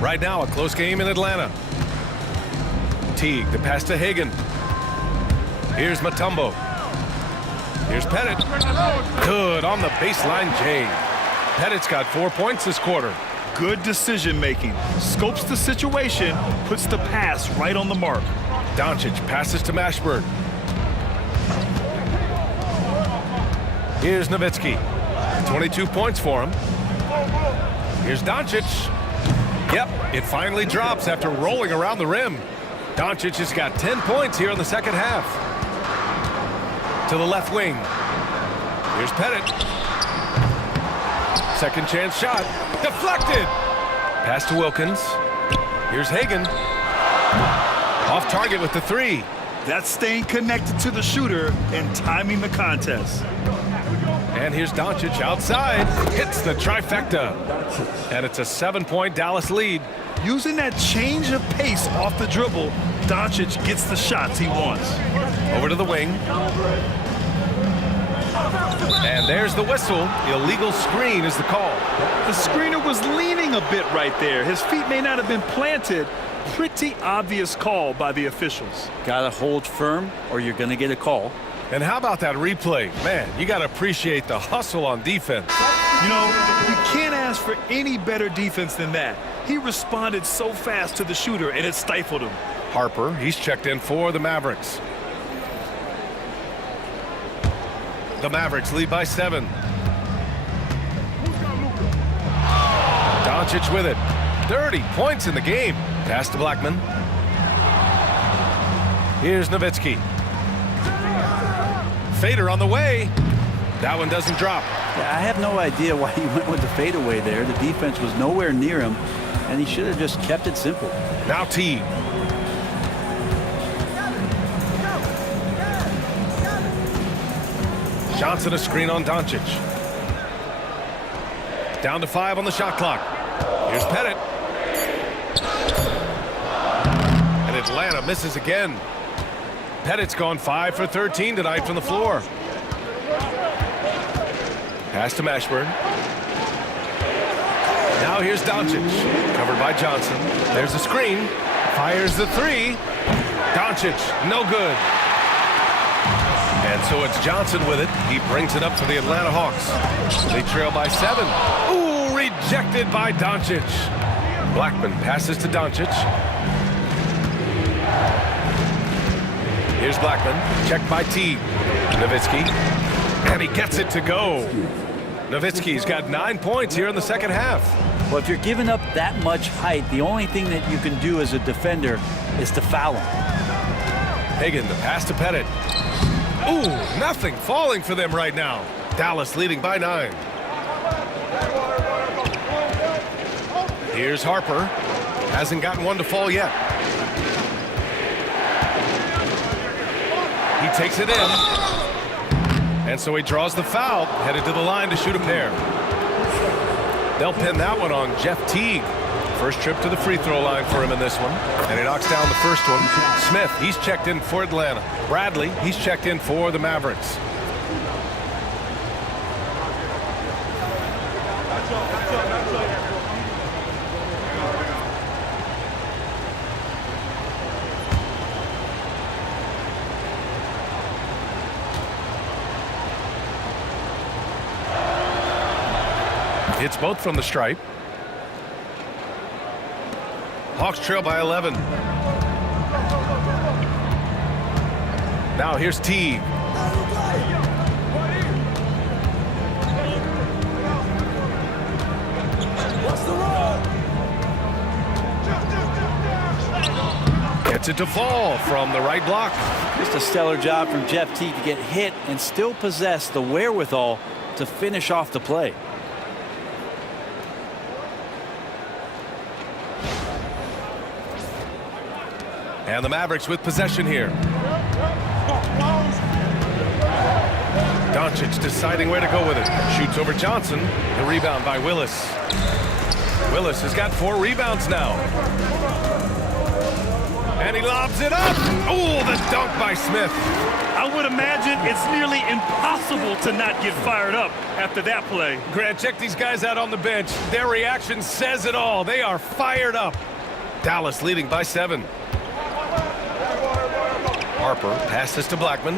Right now, a close game in Atlanta. Teague, the pass to Hagan. Here's Mutombo. Here's Pettit. Good on the baseline, Jay. Pettit's got 4 points this quarter. Good decision-making. Scopes the situation, puts the pass right on the mark. Doncic passes to Mashburn. Here's Nowitzki. 22 points for him. Here's Doncic. Yep, it finally drops after rolling around the rim. Doncic has got 10 points here in the second half. To the left wing. Here's Pettit. Second chance shot. Deflected. Pass to Wilkins. Here's Hagan. Off target with the three. That's staying connected to the shooter and timing the contest. And here's Doncic outside. Hits the trifecta. And it's a 7-point Dallas lead. Using that change of pace off the dribble, Doncic gets the shots he wants. Over to the wing. And there's the whistle. Illegal screen is the call. The screener was leaning a bit right there. His feet may not have been planted. Pretty obvious call by the officials. Got to hold firm or you're going to get a call. And how about that replay? Man, you got to appreciate the hustle on defense. You know, you can't ask for any better defense than that. He responded so fast to the shooter, and it stifled him. Harper, he's checked in for the Mavericks. The Mavericks lead by 7. Doncic with it. 30 points in the game. Pass to Blackman. Here's Nowitzki. Fader on the way. That one doesn't drop. Yeah, I have no idea why he went with the fadeaway there. The defense was nowhere near him, and he should have just kept it simple. Now Teague. Johnson a screen on Doncic. Down to 5 on the shot clock. Here's Pettit. And Atlanta misses again. Pettit's gone 5 for 13 tonight from the floor. Pass to Mashburn. Now here's Doncic. Covered by Johnson. There's the screen. Fires the three. Doncic, no good. And so it's Johnson with it. He brings it up for the Atlanta Hawks. They trail by 7. Ooh, rejected by Doncic. Blackman passes to Doncic. Here's Blackman. Checked by Teague. Nowitzki. And he gets it to go. Nowitzki's got 9 points here in the second half. Well, if you're giving up that much height, the only thing that you can do as a defender is to foul him. Hagan, the pass to Pettit. Ooh, nothing falling for them right now. Dallas leading by 9. Here's Harper. Hasn't gotten one to fall yet. He takes it in. And so he draws the foul, headed to the line to shoot a pair. They'll pin that one on Jeff Teague. First trip to the free throw line for him in this one. And he knocks down the first one. Smith, he's checked in for Atlanta. Bradley, he's checked in for the Mavericks. It's both from the stripe. Hawks trail by 11. Now here's Teague. Gets it to fall from the right block. Just a stellar job from Jeff Teague to get hit and still possess the wherewithal to finish off the play. And the Mavericks with possession here. Doncic deciding where to go with it. Shoots over Johnson. The rebound by Willis. Willis has got 4 rebounds now. And he lobs it up. Oh, the dunk by Smith. I would imagine it's nearly impossible to not get fired up after that play. Grant, check these guys out on the bench. Their reaction says it all. They are fired up. Dallas leading by 7. Harper passes to Blackman.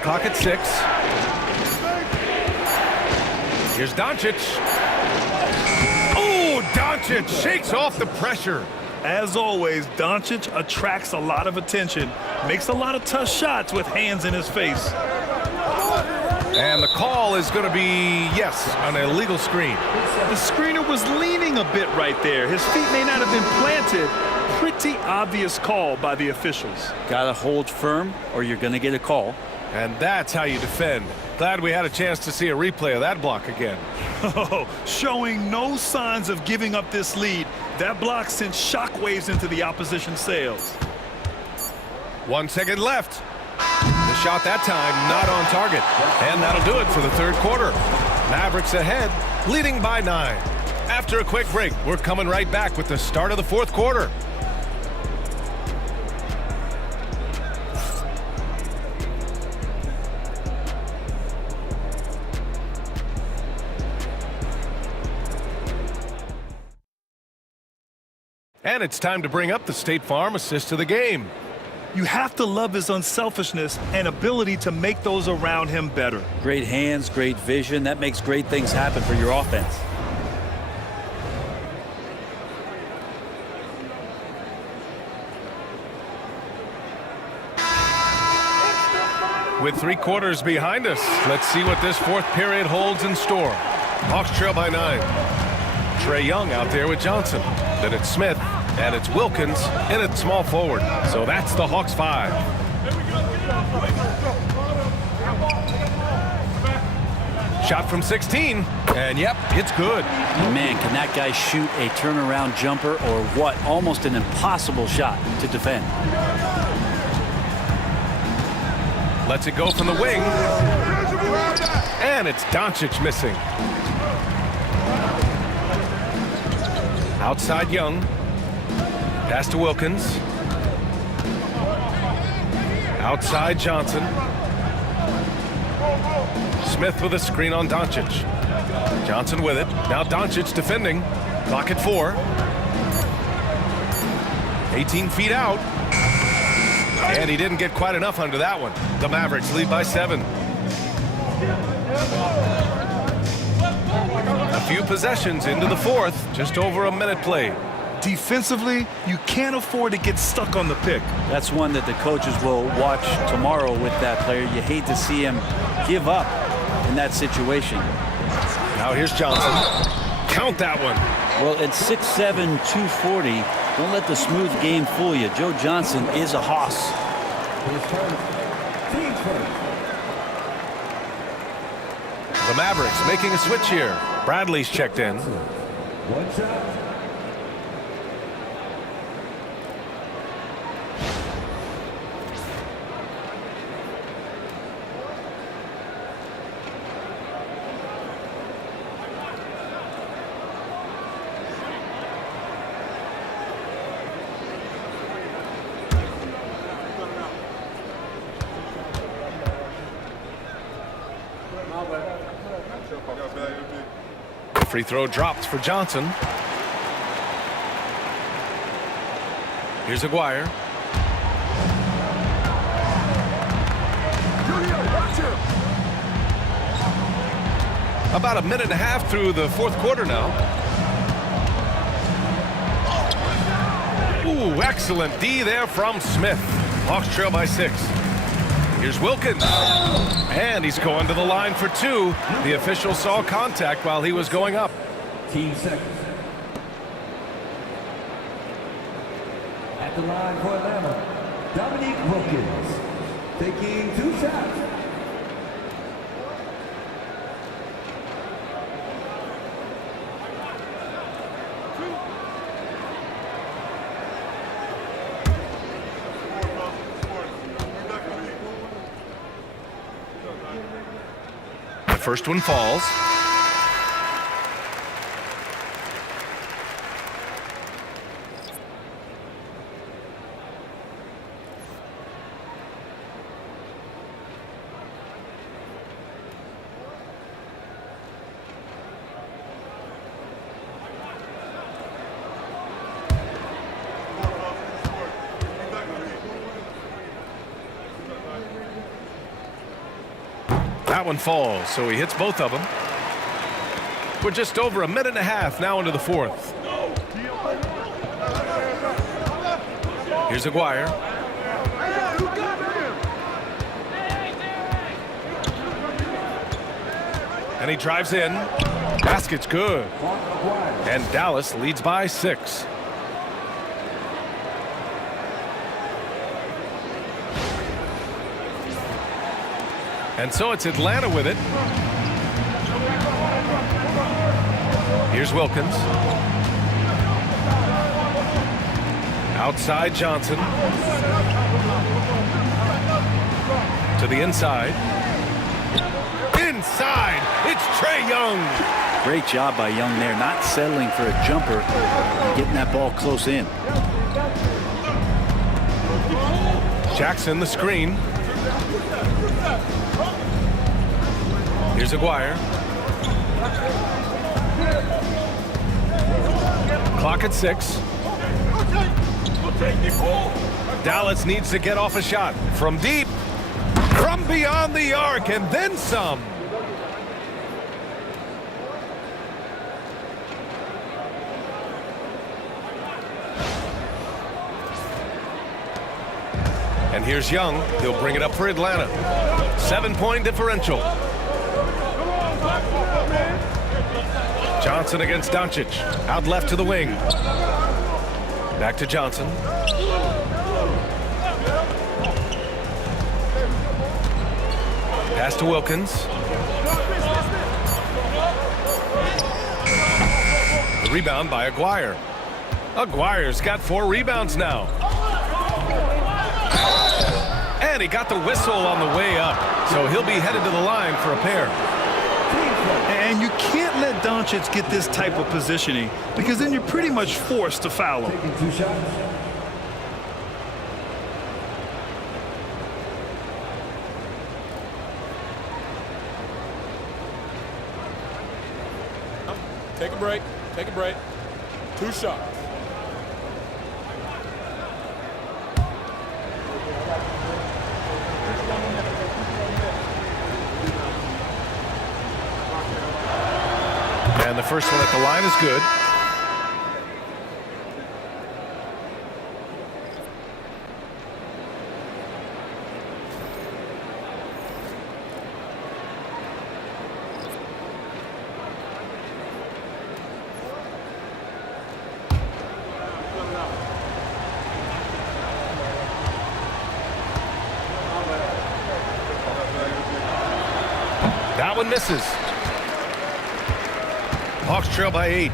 Shot clock at 6. Here's Doncic. Oh, Doncic shakes off the pressure. As always, Doncic attracts a lot of attention, makes a lot of tough shots with hands in his face. And the call is going to be, yes, an illegal screen. The screener was leaning a bit right there. His feet may not have been planted. Pretty obvious call by the officials. Got to hold firm or you're going to get a call. And that's how you defend. Glad we had a chance to see a replay of that block again. Oh, showing no signs of giving up this lead. That block sent shockwaves into the opposition sails. 1 second left. The shot that time not on target. And that'll do it for the third quarter. Mavericks ahead, leading by 9. After a quick break, we're coming right back with the start of the fourth quarter. And it's time to bring up the State Farm assist of the game. You have to love his unselfishness and ability to make those around him better. Great hands, great vision. That makes great things happen for your offense. With 3 quarters behind us, let's see what this fourth period holds in store. Hawks trail by 9. Trae Young out there with Johnson. Then it's Smith, and it's Wilkins, and it's small forward. So that's the Hawks 5. Shot from 16, and yep, it's good. Man, can that guy shoot a turnaround jumper or what? Almost an impossible shot to defend. Lets it go from the wing. And it's Doncic missing. Outside Young. Pass to Wilkins. Outside Johnson. Smith with a screen on Doncic. Johnson with it. Now Doncic defending. Clock at 4. 18 feet out. And he didn't get quite enough under that one. The Mavericks lead by 7. A few possessions into the fourth. Just over a minute played. Defensively, you can't afford to get stuck on the pick. That's one that the coaches will watch tomorrow with that player. You hate to see him give up in that situation. Now here's Johnson. Count that one. Well, at 6'7", 240, don't let the smooth game fool you. Joe Johnson is a hoss. The Mavericks making a switch here. Bradley's checked in. One shot. Free throw dropped for Johnson. Here's Aguirre. About a minute and a half through the fourth quarter now. Ooh, excellent D there from Smith. Hawks trail by 6. Here's Wilkins. And he's going to the line for 2. The official saw contact while he was going up. Team seconds. At the line for Atlanta, Dominique Wilkins, taking 2 shots. The first one falls. That one falls, so he hits both of them. We're just over a minute and a half now into the fourth. Here's Aguirre. And he drives in. Basket's good. And Dallas leads by 6. And so it's Atlanta with it. Here's Wilkins. Outside Johnson. To the inside. Inside, it's Trae Young. Great job by Young there, not settling for a jumper and getting that ball close in. Jackson the screen. Here's Aguirre. Clock at 6. Dallas needs to get off a shot from deep, from beyond the arc, and then some. And here's Young. He'll bring it up for Atlanta. 7-point differential. Johnson against Doncic. Out left to the wing. Back to Johnson. Pass to Wilkins. The rebound by Aguirre. Aguirre's got 4 rebounds now. And he got the whistle on the way up. So he'll be headed to the line for a pair. And you can't let Doncic get this type of positioning because then you're pretty much forced to foul him. Taking 2 shots. Take a break. Take a break. 2 shots. And the first one at the line is good. That one misses. Hawks trail by 8.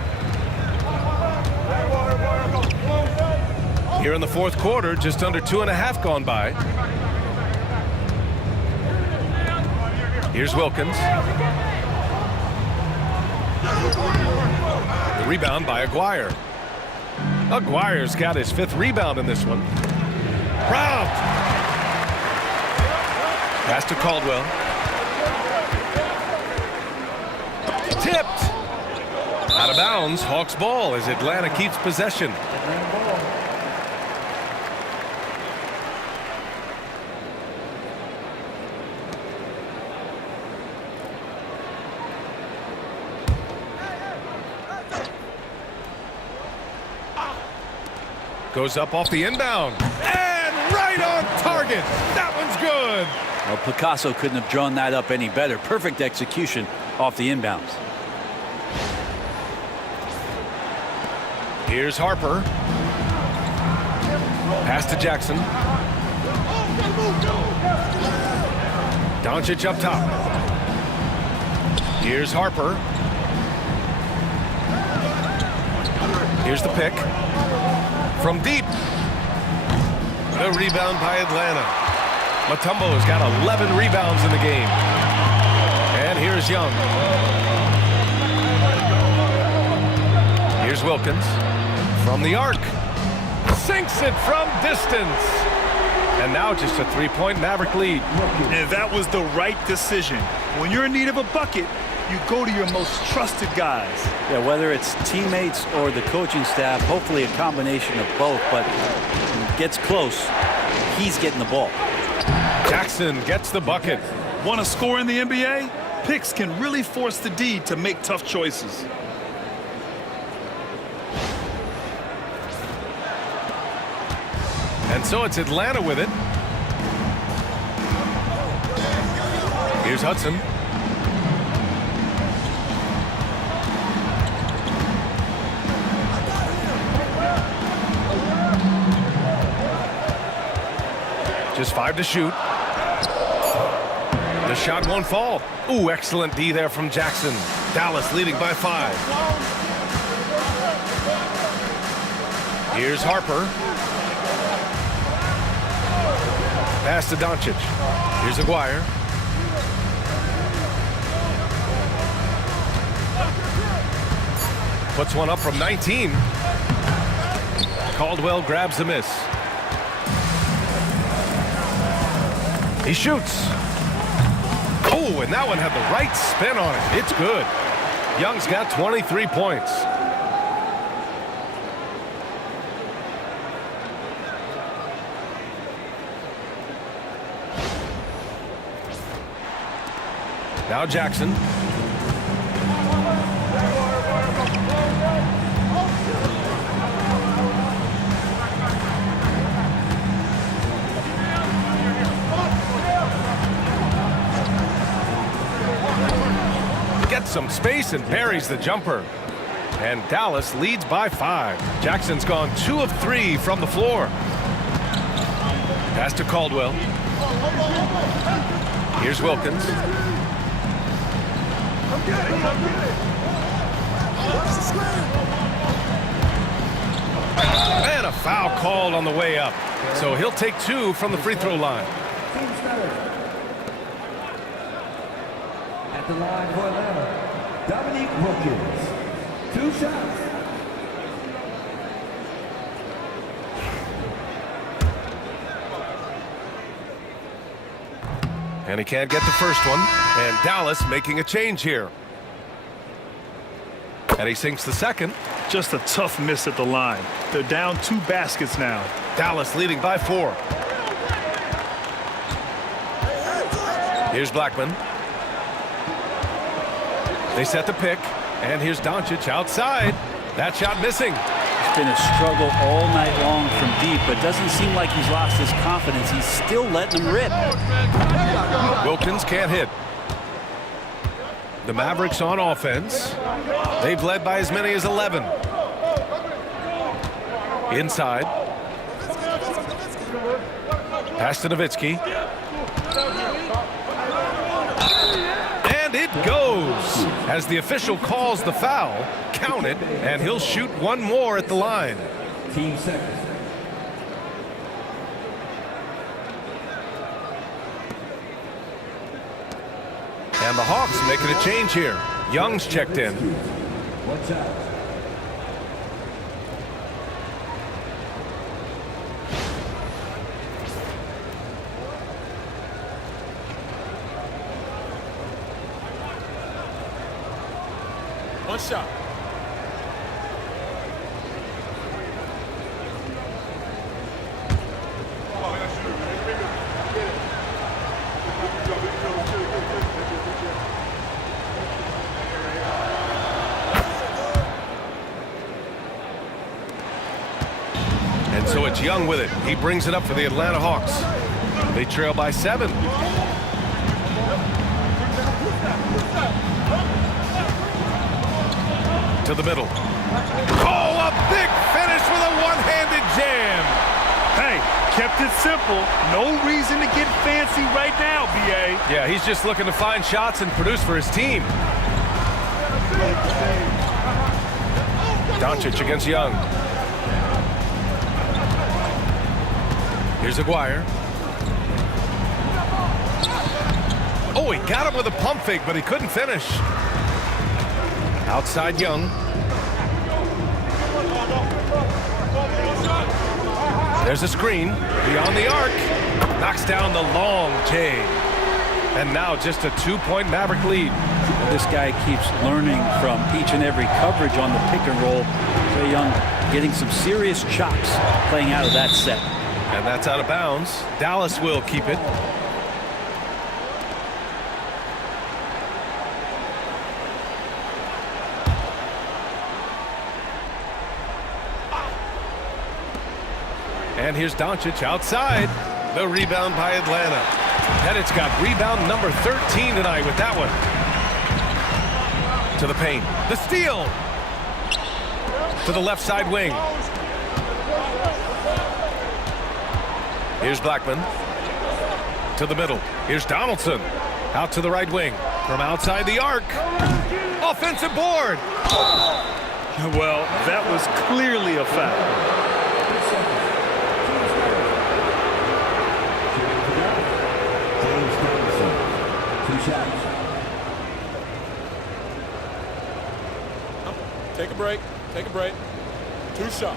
Here in the fourth quarter, just under 2.5 gone by. Here's Wilkins. The rebound by Aguirre. Aguirre's got his 5th rebound in this one. Robbed. Pass to Caldwell. Tipped. Out of bounds, Hawks ball as Atlanta keeps possession. Goes up off the inbound. And right on target. That one's good. Well, Picasso couldn't have drawn that up any better. Perfect execution off the inbounds. Here's Harper. Pass to Jackson. Doncic up top. Here's Harper. Here's the pick. From deep. The rebound by Atlanta. Mutombo's got 11 rebounds in the game. And here's Young. Here's Wilkins. From the arc. Sinks it from distance. And now just a 3-point Maverick lead. And that was the right decision. When you're in need of a bucket, you go to your most trusted guys. Yeah, whether it's teammates or the coaching staff, hopefully a combination of both, but when it gets close, he's getting the ball. Jackson gets the bucket. Want to score in the NBA? Picks can really force the D to make tough choices. And so it's Atlanta with it. Here's Hudson. Just 5 to shoot. The shot won't fall. Ooh, excellent D there from Jackson. Dallas leading by 5. Here's Harper. Pass to Doncic. Here's Aguirre. Puts one up from 19. Caldwell grabs the miss. He shoots. Oh, and that one had the right spin on it. It's good. Young's got 23 points. Now Jackson. Gets some space and buries the jumper. And Dallas leads by 5. Jackson's gone 2 of 3 from the floor. Pass to Caldwell. Here's Wilkins. And a foul called on the way up. So he'll take 2 from the free throw line. At the line for Atlanta, Dominique Wilkins. 2 shots. And he can't get the first one. And Dallas making a change here. And he sinks the second. Just a tough miss at the line. They're down 2 baskets now. Dallas leading by 4. Here's Blackman. They set the pick. And here's Doncic outside. That shot missing. It's been a struggle all night long from deep, but doesn't seem like he's lost his confidence. He's still letting them rip. Wilkins can't hit. The Mavericks on offense. They've led by as many as 11. Inside. Pass to Nowitzki. And it goes. As the official calls the foul, count it, and he'll shoot 1 more at the line. Team second. And the Hawks making a change here. Young's checked in. Watch out. One shot. And so it's Young with it. He brings it up for the Atlanta Hawks. They trail by 7. To the middle. Oh, a big finish with a one-handed jam. Hey, kept it simple. No reason to get fancy right now, B.A. Yeah, he's just looking to find shots and produce for his team. Doncic against Young. Here's Aguirre. Oh, he got him with a pump fake, but he couldn't finish. Outside Young. There's a screen. Beyond the arc. Knocks down the long J. And now just a 2-point Maverick lead. This guy keeps learning from each and every coverage on the pick and roll. Trae Young getting some serious chops playing out of that set. And that's out of bounds. Dallas will keep it. And here's Doncic outside. The rebound by Atlanta. Pettit's got rebound number 13 tonight with that one. To the paint. The steal. To the left side wing. Here's Blackman. To the middle. Here's Donaldson. Out to the right wing. From outside the arc. Offensive board. Well, that was clearly a foul. Take a break. Take a break. 2 shots.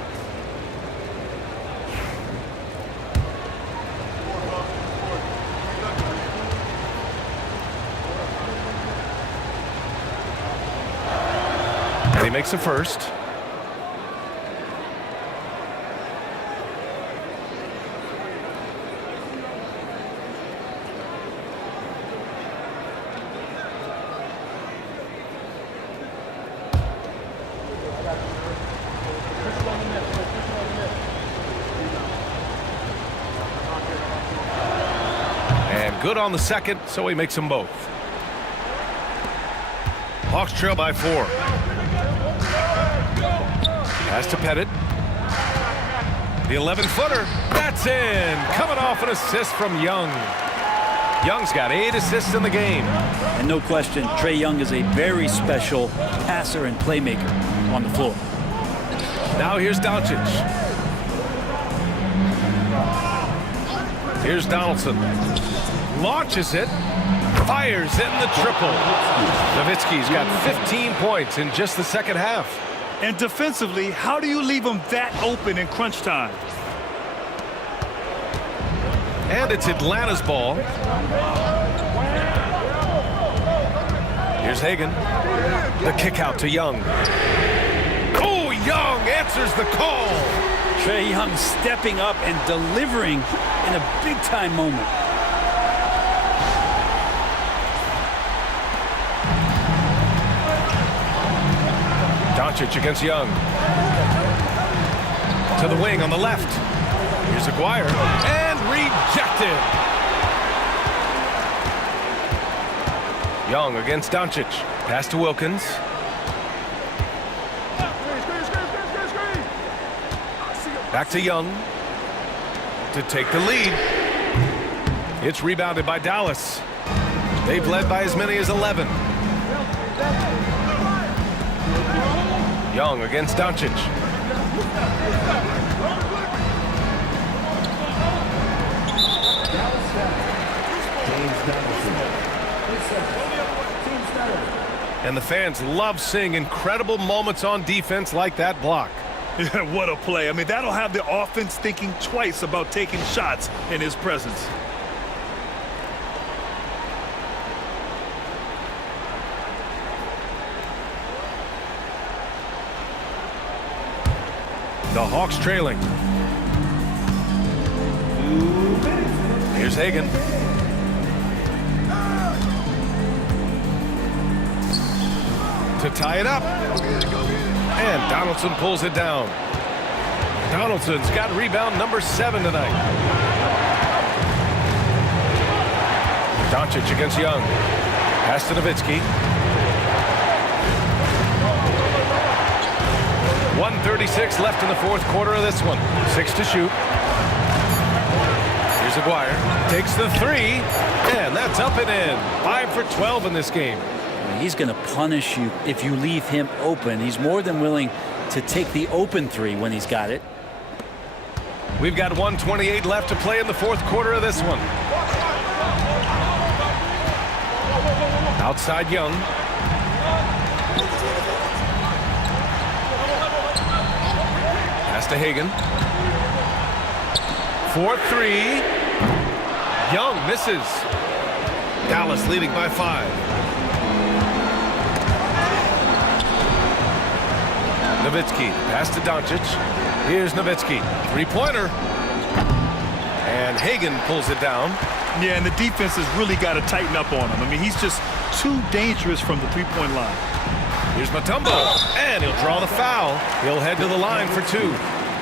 And he makes the first. And good on the second, so he makes them both. Hawks trail by 4. Pass to Pettit. The 11-footer. That's in. Coming off an assist from Young. Young's got 8 assists in the game. And no question, Trae Young is a very special passer and playmaker on the floor. Now here's Doncic. Here's Donaldson. Launches it. Fires in the triple. Nowitzki's got 15 points in just the second half. And defensively, how do you leave them that open in crunch time? And it's Atlanta's ball. Here's Hagan. The kick out to Young. Oh, Young answers the call. Trae Young stepping up and delivering in a big-time moment. Doncic against Young. To the wing on the left. Here's Aguirre. And rejected. Young against Doncic. Pass to Wilkins. Back to Young. To take the lead. It's rebounded by Dallas. They've led by as many as 11. Young against Doncic. And the fans love seeing incredible moments on defense like that block. Yeah, what a play. I mean, that'll have the offense thinking twice about taking shots in his presence. The Hawks trailing. Here's Hagan. To tie it up. And Donaldson pulls it down. Donaldson's got rebound number 7 tonight. Doncic against Young. Pass to Nowitzki. 1:36 left in the fourth quarter of this one. 6 to shoot. Here's Aguirre. Takes the 3. And that's up and in. 5 for 12 in this game. He's going to punish you if you leave him open. He's more than willing to take the open 3 when he's got it. We've got 1:28 left to play in the fourth quarter of this one. Outside Young. Pass to Hagan. 4-3. Young misses. Dallas leading by 5. Nowitzki, pass to Doncic. Here's Nowitzki, 3-pointer. And Hagan pulls it down. Yeah, and the defense has really got to tighten up on him. I mean, he's just too dangerous from the three-point line. Here's Mutombo, and he'll draw the foul. He'll head to the line for 2.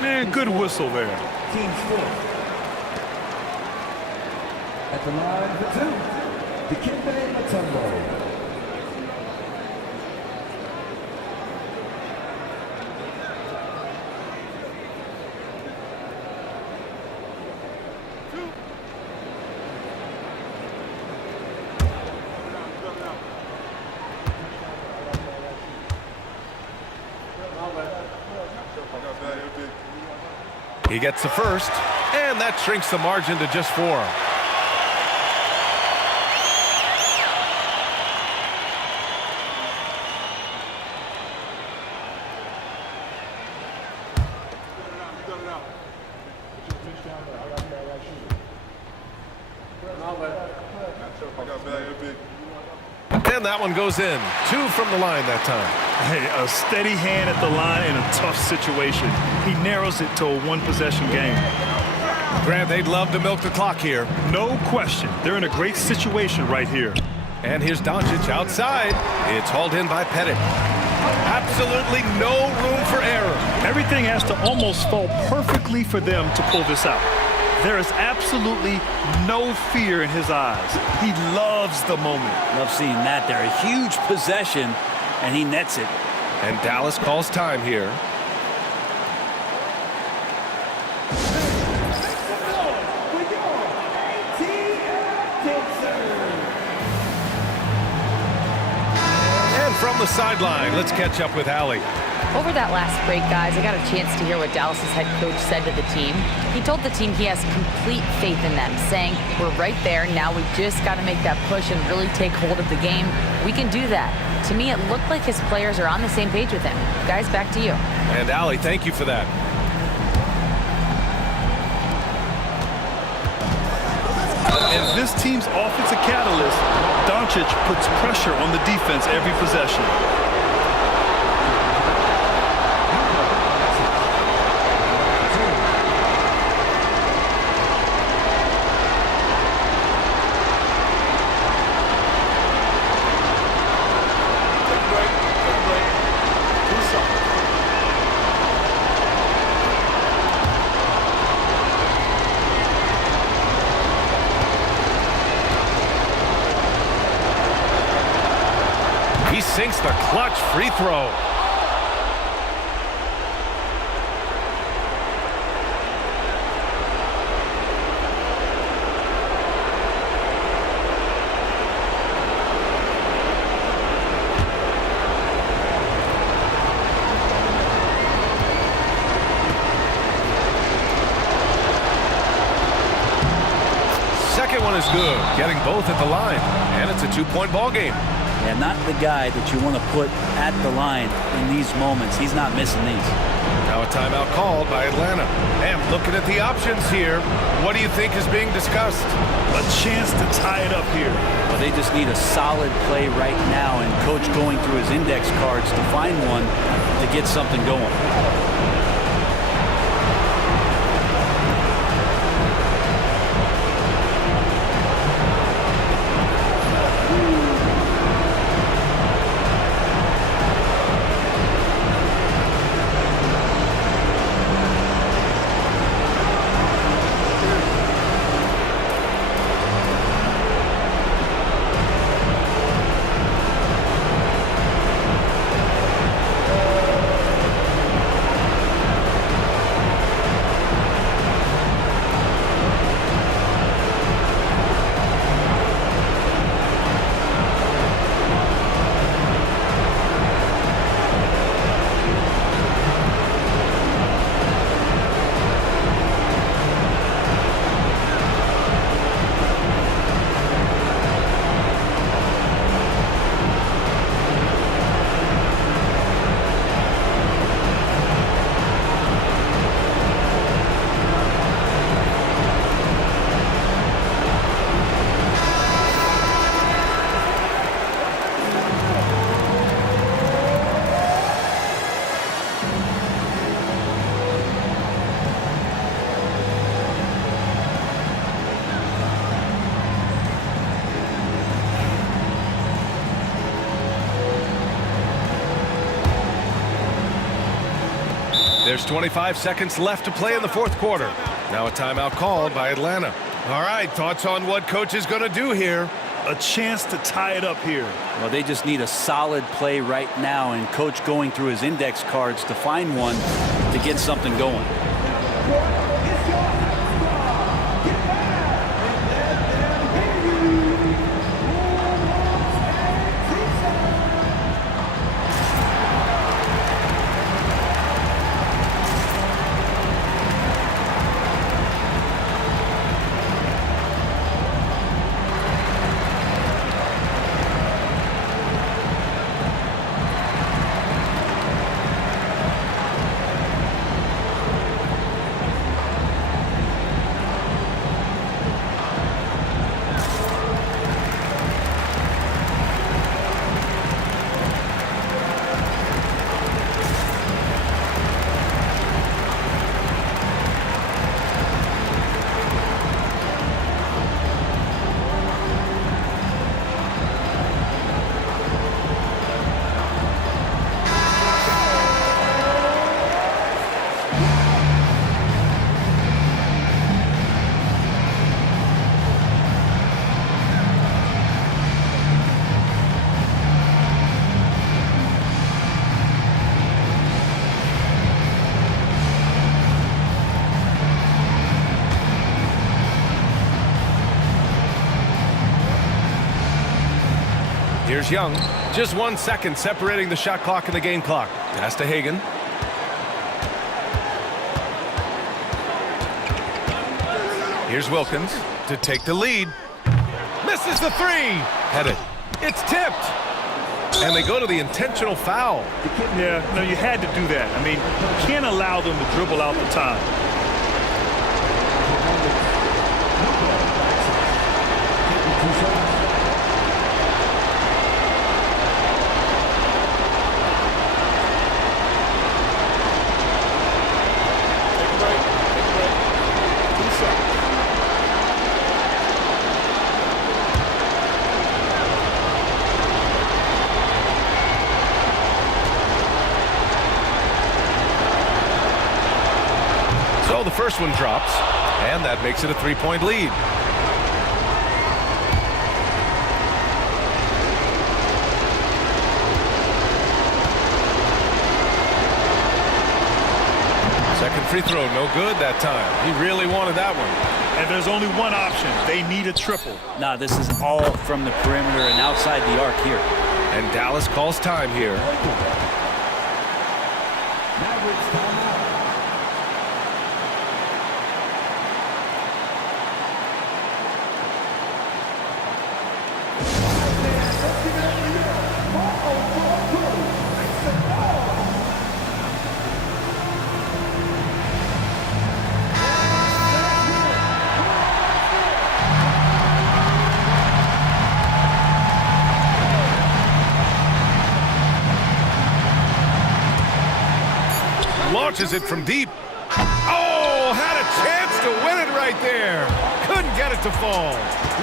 Man, good whistle there. Team fourth. At the line for two, Dikembe Mutombo. He gets the first, and that shrinks the margin to just 4. And that one goes in. 2 from the line that time. Hey, a steady hand at the line in a tough situation. He narrows it to a one-possession game. Grant, they'd love to milk the clock here. No question. They're in a great situation right here. And here's Doncic outside. It's hauled in by Pettit. Absolutely no room for error. Everything has to almost fall perfectly for them to pull this out. There is absolutely no fear in his eyes. He loves the moment. Love seeing that there. A huge possession, and he nets it. And Dallas calls time here. And from the sideline, let's catch up with Allie. Over that last break, guys, I got a chance to hear what Dallas's head coach said to the team. He told the team he has complete faith in them, saying, we're right there. Now we just got to make that push and really take hold of the game. We can do that. To me, it looked like his players are on the same page with him. Guys, back to you. And Allie, thank you for that. As this team's offensive catalyst, Doncic puts pressure on the defense every possession. He sinks the clutch free throw. Second one is good, getting both at the line, and it's a 2-point ball game. And not the guy that you want to put at the line in these moments. He's not missing these. Now a timeout called by Atlanta. And looking at the options here, what do you think is being discussed? A chance to tie it up here. Well, they just need a solid play right now, and coach going through his index cards to find one to get something going. There's 25 seconds left to play in the fourth quarter. Now a timeout called by Atlanta. All right, thoughts on what coach is going to do here? A chance to tie it up here. Well, they just need a solid play right now, and coach going through his index cards to find one to get something going. Here's Young. Just 1 second separating the shot clock and the game clock. Pass to Hagan. Here's Wilkins to take the lead. Misses the three. Headed. It's tipped. And they go to the intentional foul. Yeah, no, you had to do that. I mean, you can't allow them to dribble out the time. So the first one drops, and that makes it a three-point lead. Second free throw, no good that time. He really wanted that one. And there's only one option. They need a triple. Nah, this is all from the perimeter and outside the arc here. And Dallas calls time here. Mavericks timeout. Launches it from deep. Oh, had a chance to win it right there. Couldn't get it to fall.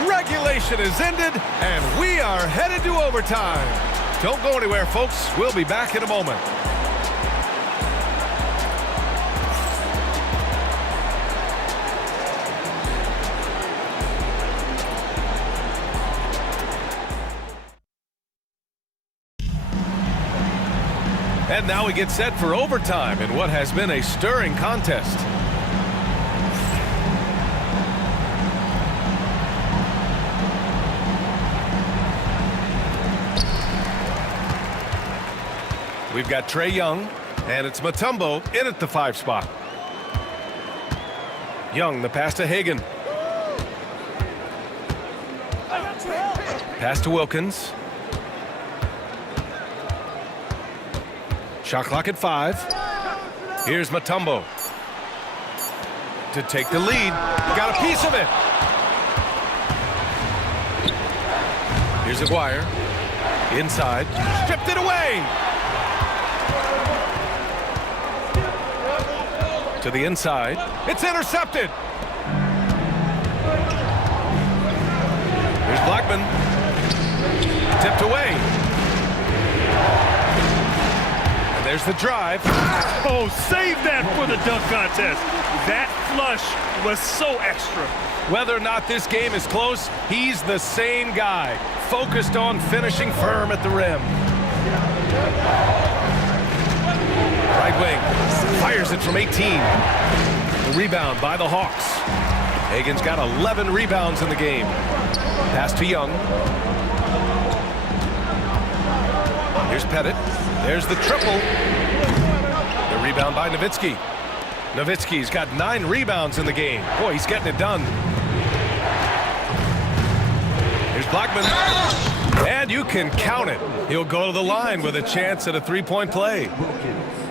Regulation is ended, and we are headed to overtime. Don't go anywhere, folks. We'll be back in a moment. And now we get set for overtime in what has been a stirring contest. We've got Trae Young, and it's Mutombo in at the 5 spot. Young, the pass to Hagan. Pass to Wilkins. Shot clock at 5. Here's Mutombo to take the lead. Got a piece of it. Here's Aguirre. Inside. Stripped it away. To the inside. It's intercepted. Here's Blackman. Tipped away. There's the drive. Oh, save that for the dunk contest. That flush was so extra. Whether or not this game is close, he's the same guy, focused on finishing firm at the rim. Right wing, fires it from 18. The rebound by the Hawks. Hagen's got 11 rebounds in the game. Pass to Young. Here's Pettit. There's the triple. The rebound by Nowitzki. Nowitzki's got 9 rebounds in the game. Boy, he's getting it done. Here's Blackman. And you can count it. He'll go to the line with a chance at a three-point play.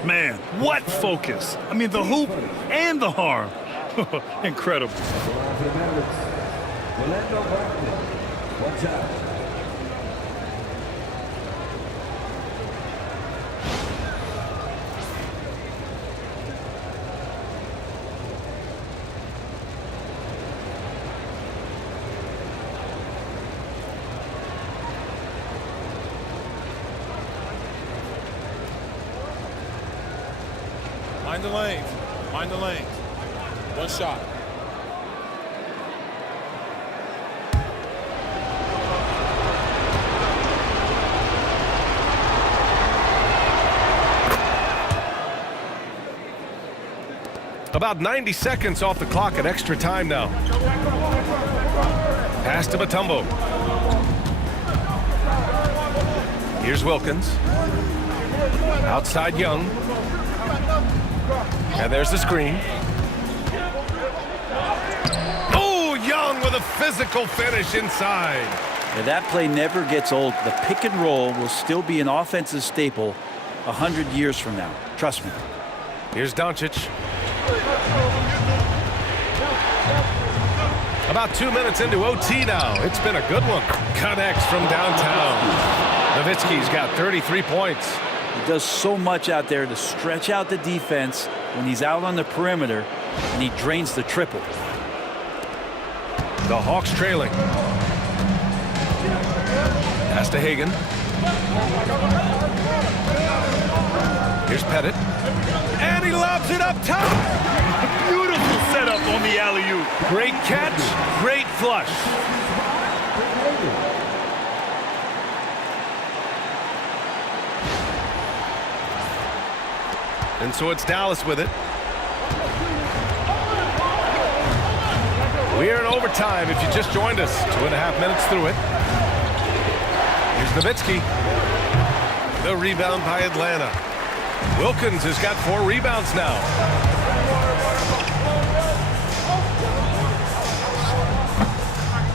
Man, what focus. I mean, the hoop and the harm. Incredible. Watch out. Mind the lanes. Mind the lanes. One shot. About 90 seconds off the clock at extra time now. Pass to Mutombo. Here's Wilkins. Outside Young. And there's the screen. Oh, Young with a physical finish inside. Yeah, that play never gets old. The pick and roll will still be an offensive staple 100 years from now. Trust me. Here's Doncic. About 2 minutes into OT now. It's been a good one. Connects from downtown. Nowitzki's got 33 points. He does so much out there to stretch out the defense when he's out on the perimeter, and he drains the triple. The Hawks trailing. Pass to Hagen. Here's Pettit. And he lobs it up top. Beautiful setup on the alley-oop. Great catch, great flush. And so it's Dallas with it. We're in overtime if you just joined us. 2.5 minutes through it. Here's Nowitzki. The rebound by Atlanta. Wilkins has got 4 rebounds now.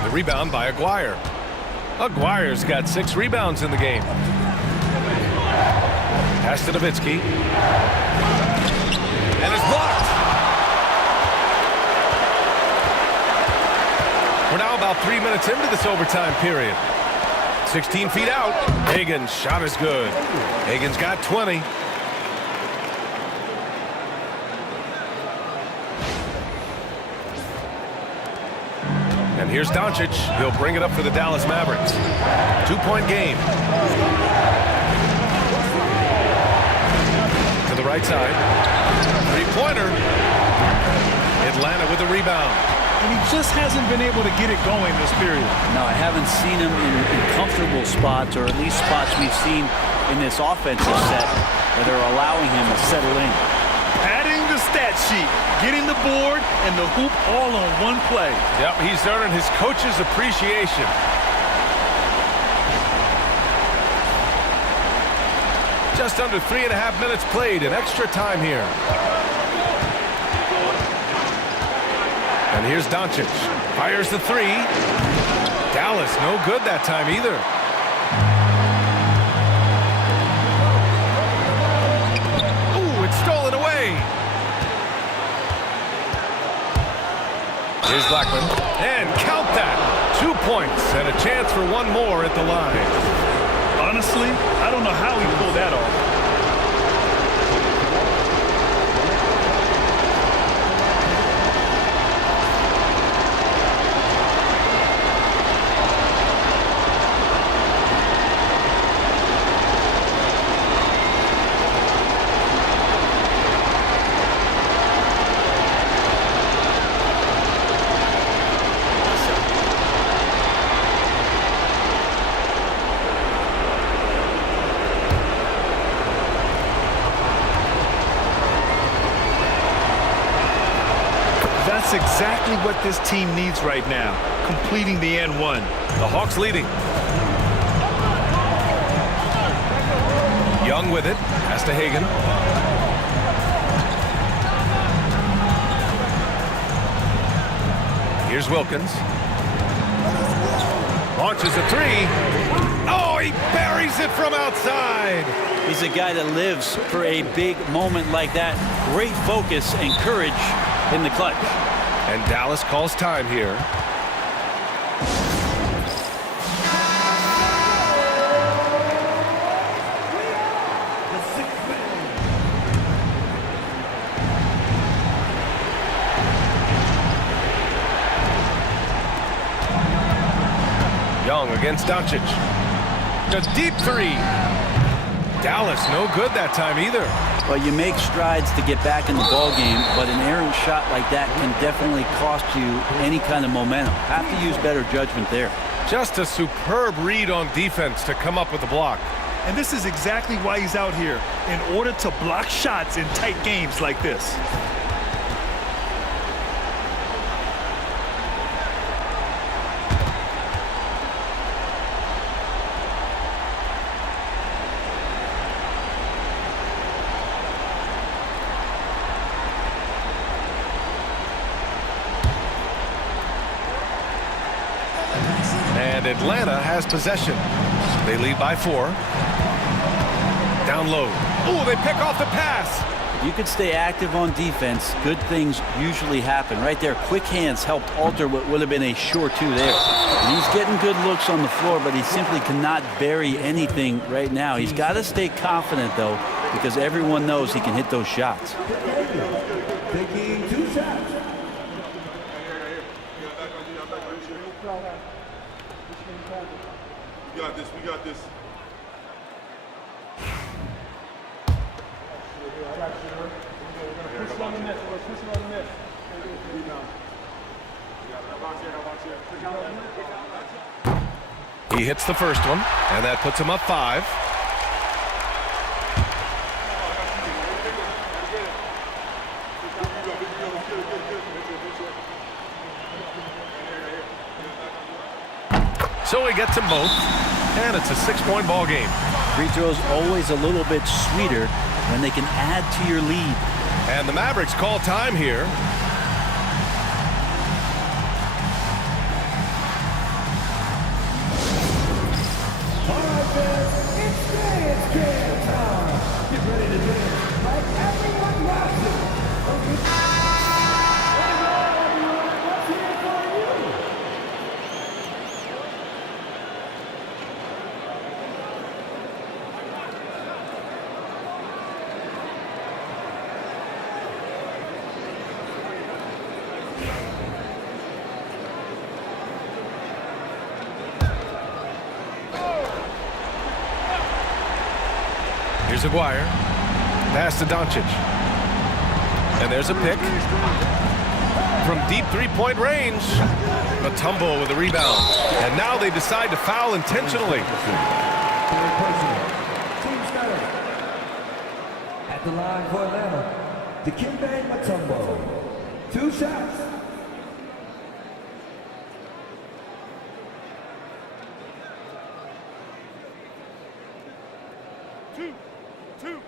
The rebound by Aguirre. Aguirre's got 6 rebounds in the game. Pass to Nowitzki. And it's blocked. We're now about 3 minutes into this overtime period. 16 feet out. Hagen's shot is good. Hagen's got 20. And here's Doncic. He'll bring it up for the Dallas Mavericks. 2-point game. To the right side. Three-pointer. Atlanta with the rebound. And he just hasn't been able to get it going this period. No, I haven't seen him in comfortable spots, or at least spots we've seen in this offensive set that are allowing him to settle in. Adding the stat sheet, getting the board, and the hoop all on one play. Yep, he's earning his coach's appreciation. Just under 3.5 minutes played in extra time here. And here's Doncic. Fires the 3. Dallas no good that time either. Ooh, it's stolen away. Here's Blackman. And count that. 2 points and a chance for one more at the line. Honestly, I don't know how he pulled that off. That's exactly what this team needs right now, completing the and one. The Hawks leading. Young with it. Pass to Hagan. Here's Wilkins. Launches a three. Oh, he buries it from outside. He's a guy that lives for a big moment like that. Great focus and courage in the clutch. And Dallas calls time here. Young against Doncic. A deep three. Dallas no good that time either. Well, you make strides to get back in the ball game, but an errant shot like that can definitely cost you any kind of momentum. Have to use better judgment there. Just a superb read on defense to come up with the block. And this is exactly why he's out here, in order to block shots in tight games like this. And Atlanta has possession. They lead by 4. Down low. Oh, they pick off the pass. If you could stay active on defense, good things usually happen. Right there, quick hands helped alter what would have been a sure two there. And he's getting good looks on the floor, but he simply cannot bury anything right now. He's got to stay confident, though, because everyone knows he can hit those shots. Taking 2 shots. We got this. We got this. He hits the first one, and that puts him up 5. So he gets them both, and it's a 6-point ball game. Free throws always a little bit sweeter when they can add to your lead. And the Mavericks call time here. All right, fans, it's dance jam time. Get ready to dance like everyone watching. Let's hear it for you. Here's Aguirre. Pass to Doncic. And there's a pick. From deep 3-point range. Mutombo with a rebound. And now they decide to foul intentionally. Team starter. At the line for Atlanta, Dikembe Mutombo. 2 shots. Two.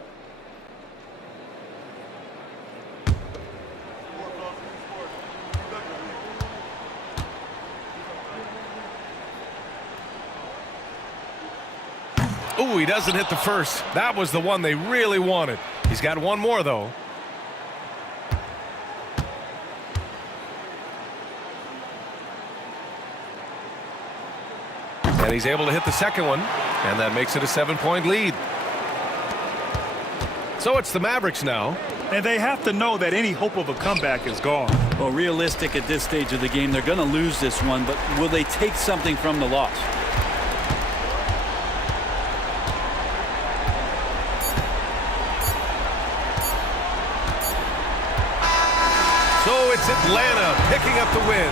Ooh, he doesn't hit the first. That was the one they really wanted. He's got one more, though. And he's able to hit the second one, and that makes it a 7-point lead. So it's the Mavericks now. And they have to know that any hope of a comeback is gone. Well, realistic at this stage of the game, they're going to lose this one, but will they take something from the loss? So it's Atlanta picking up the win.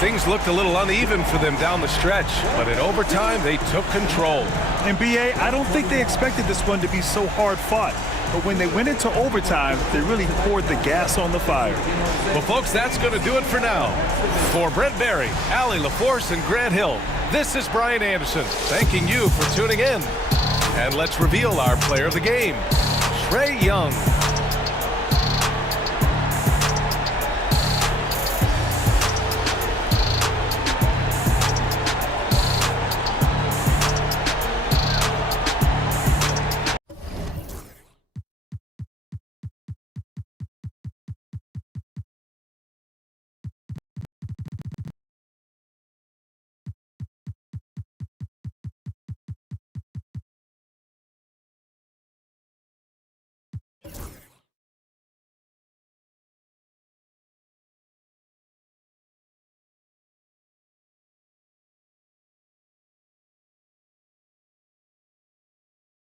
Things looked a little uneven for them down the stretch, but in overtime, they took control. And B.A., I don't think they expected this one to be so hard fought. but when they went into overtime, they really poured the gas on the fire. Well, folks, that's going to do it for now. For Brent Barry, Allie LaForce, and Grant Hill, this is Brian Anderson thanking you for tuning in. And let's reveal our player of the game, Trae Young.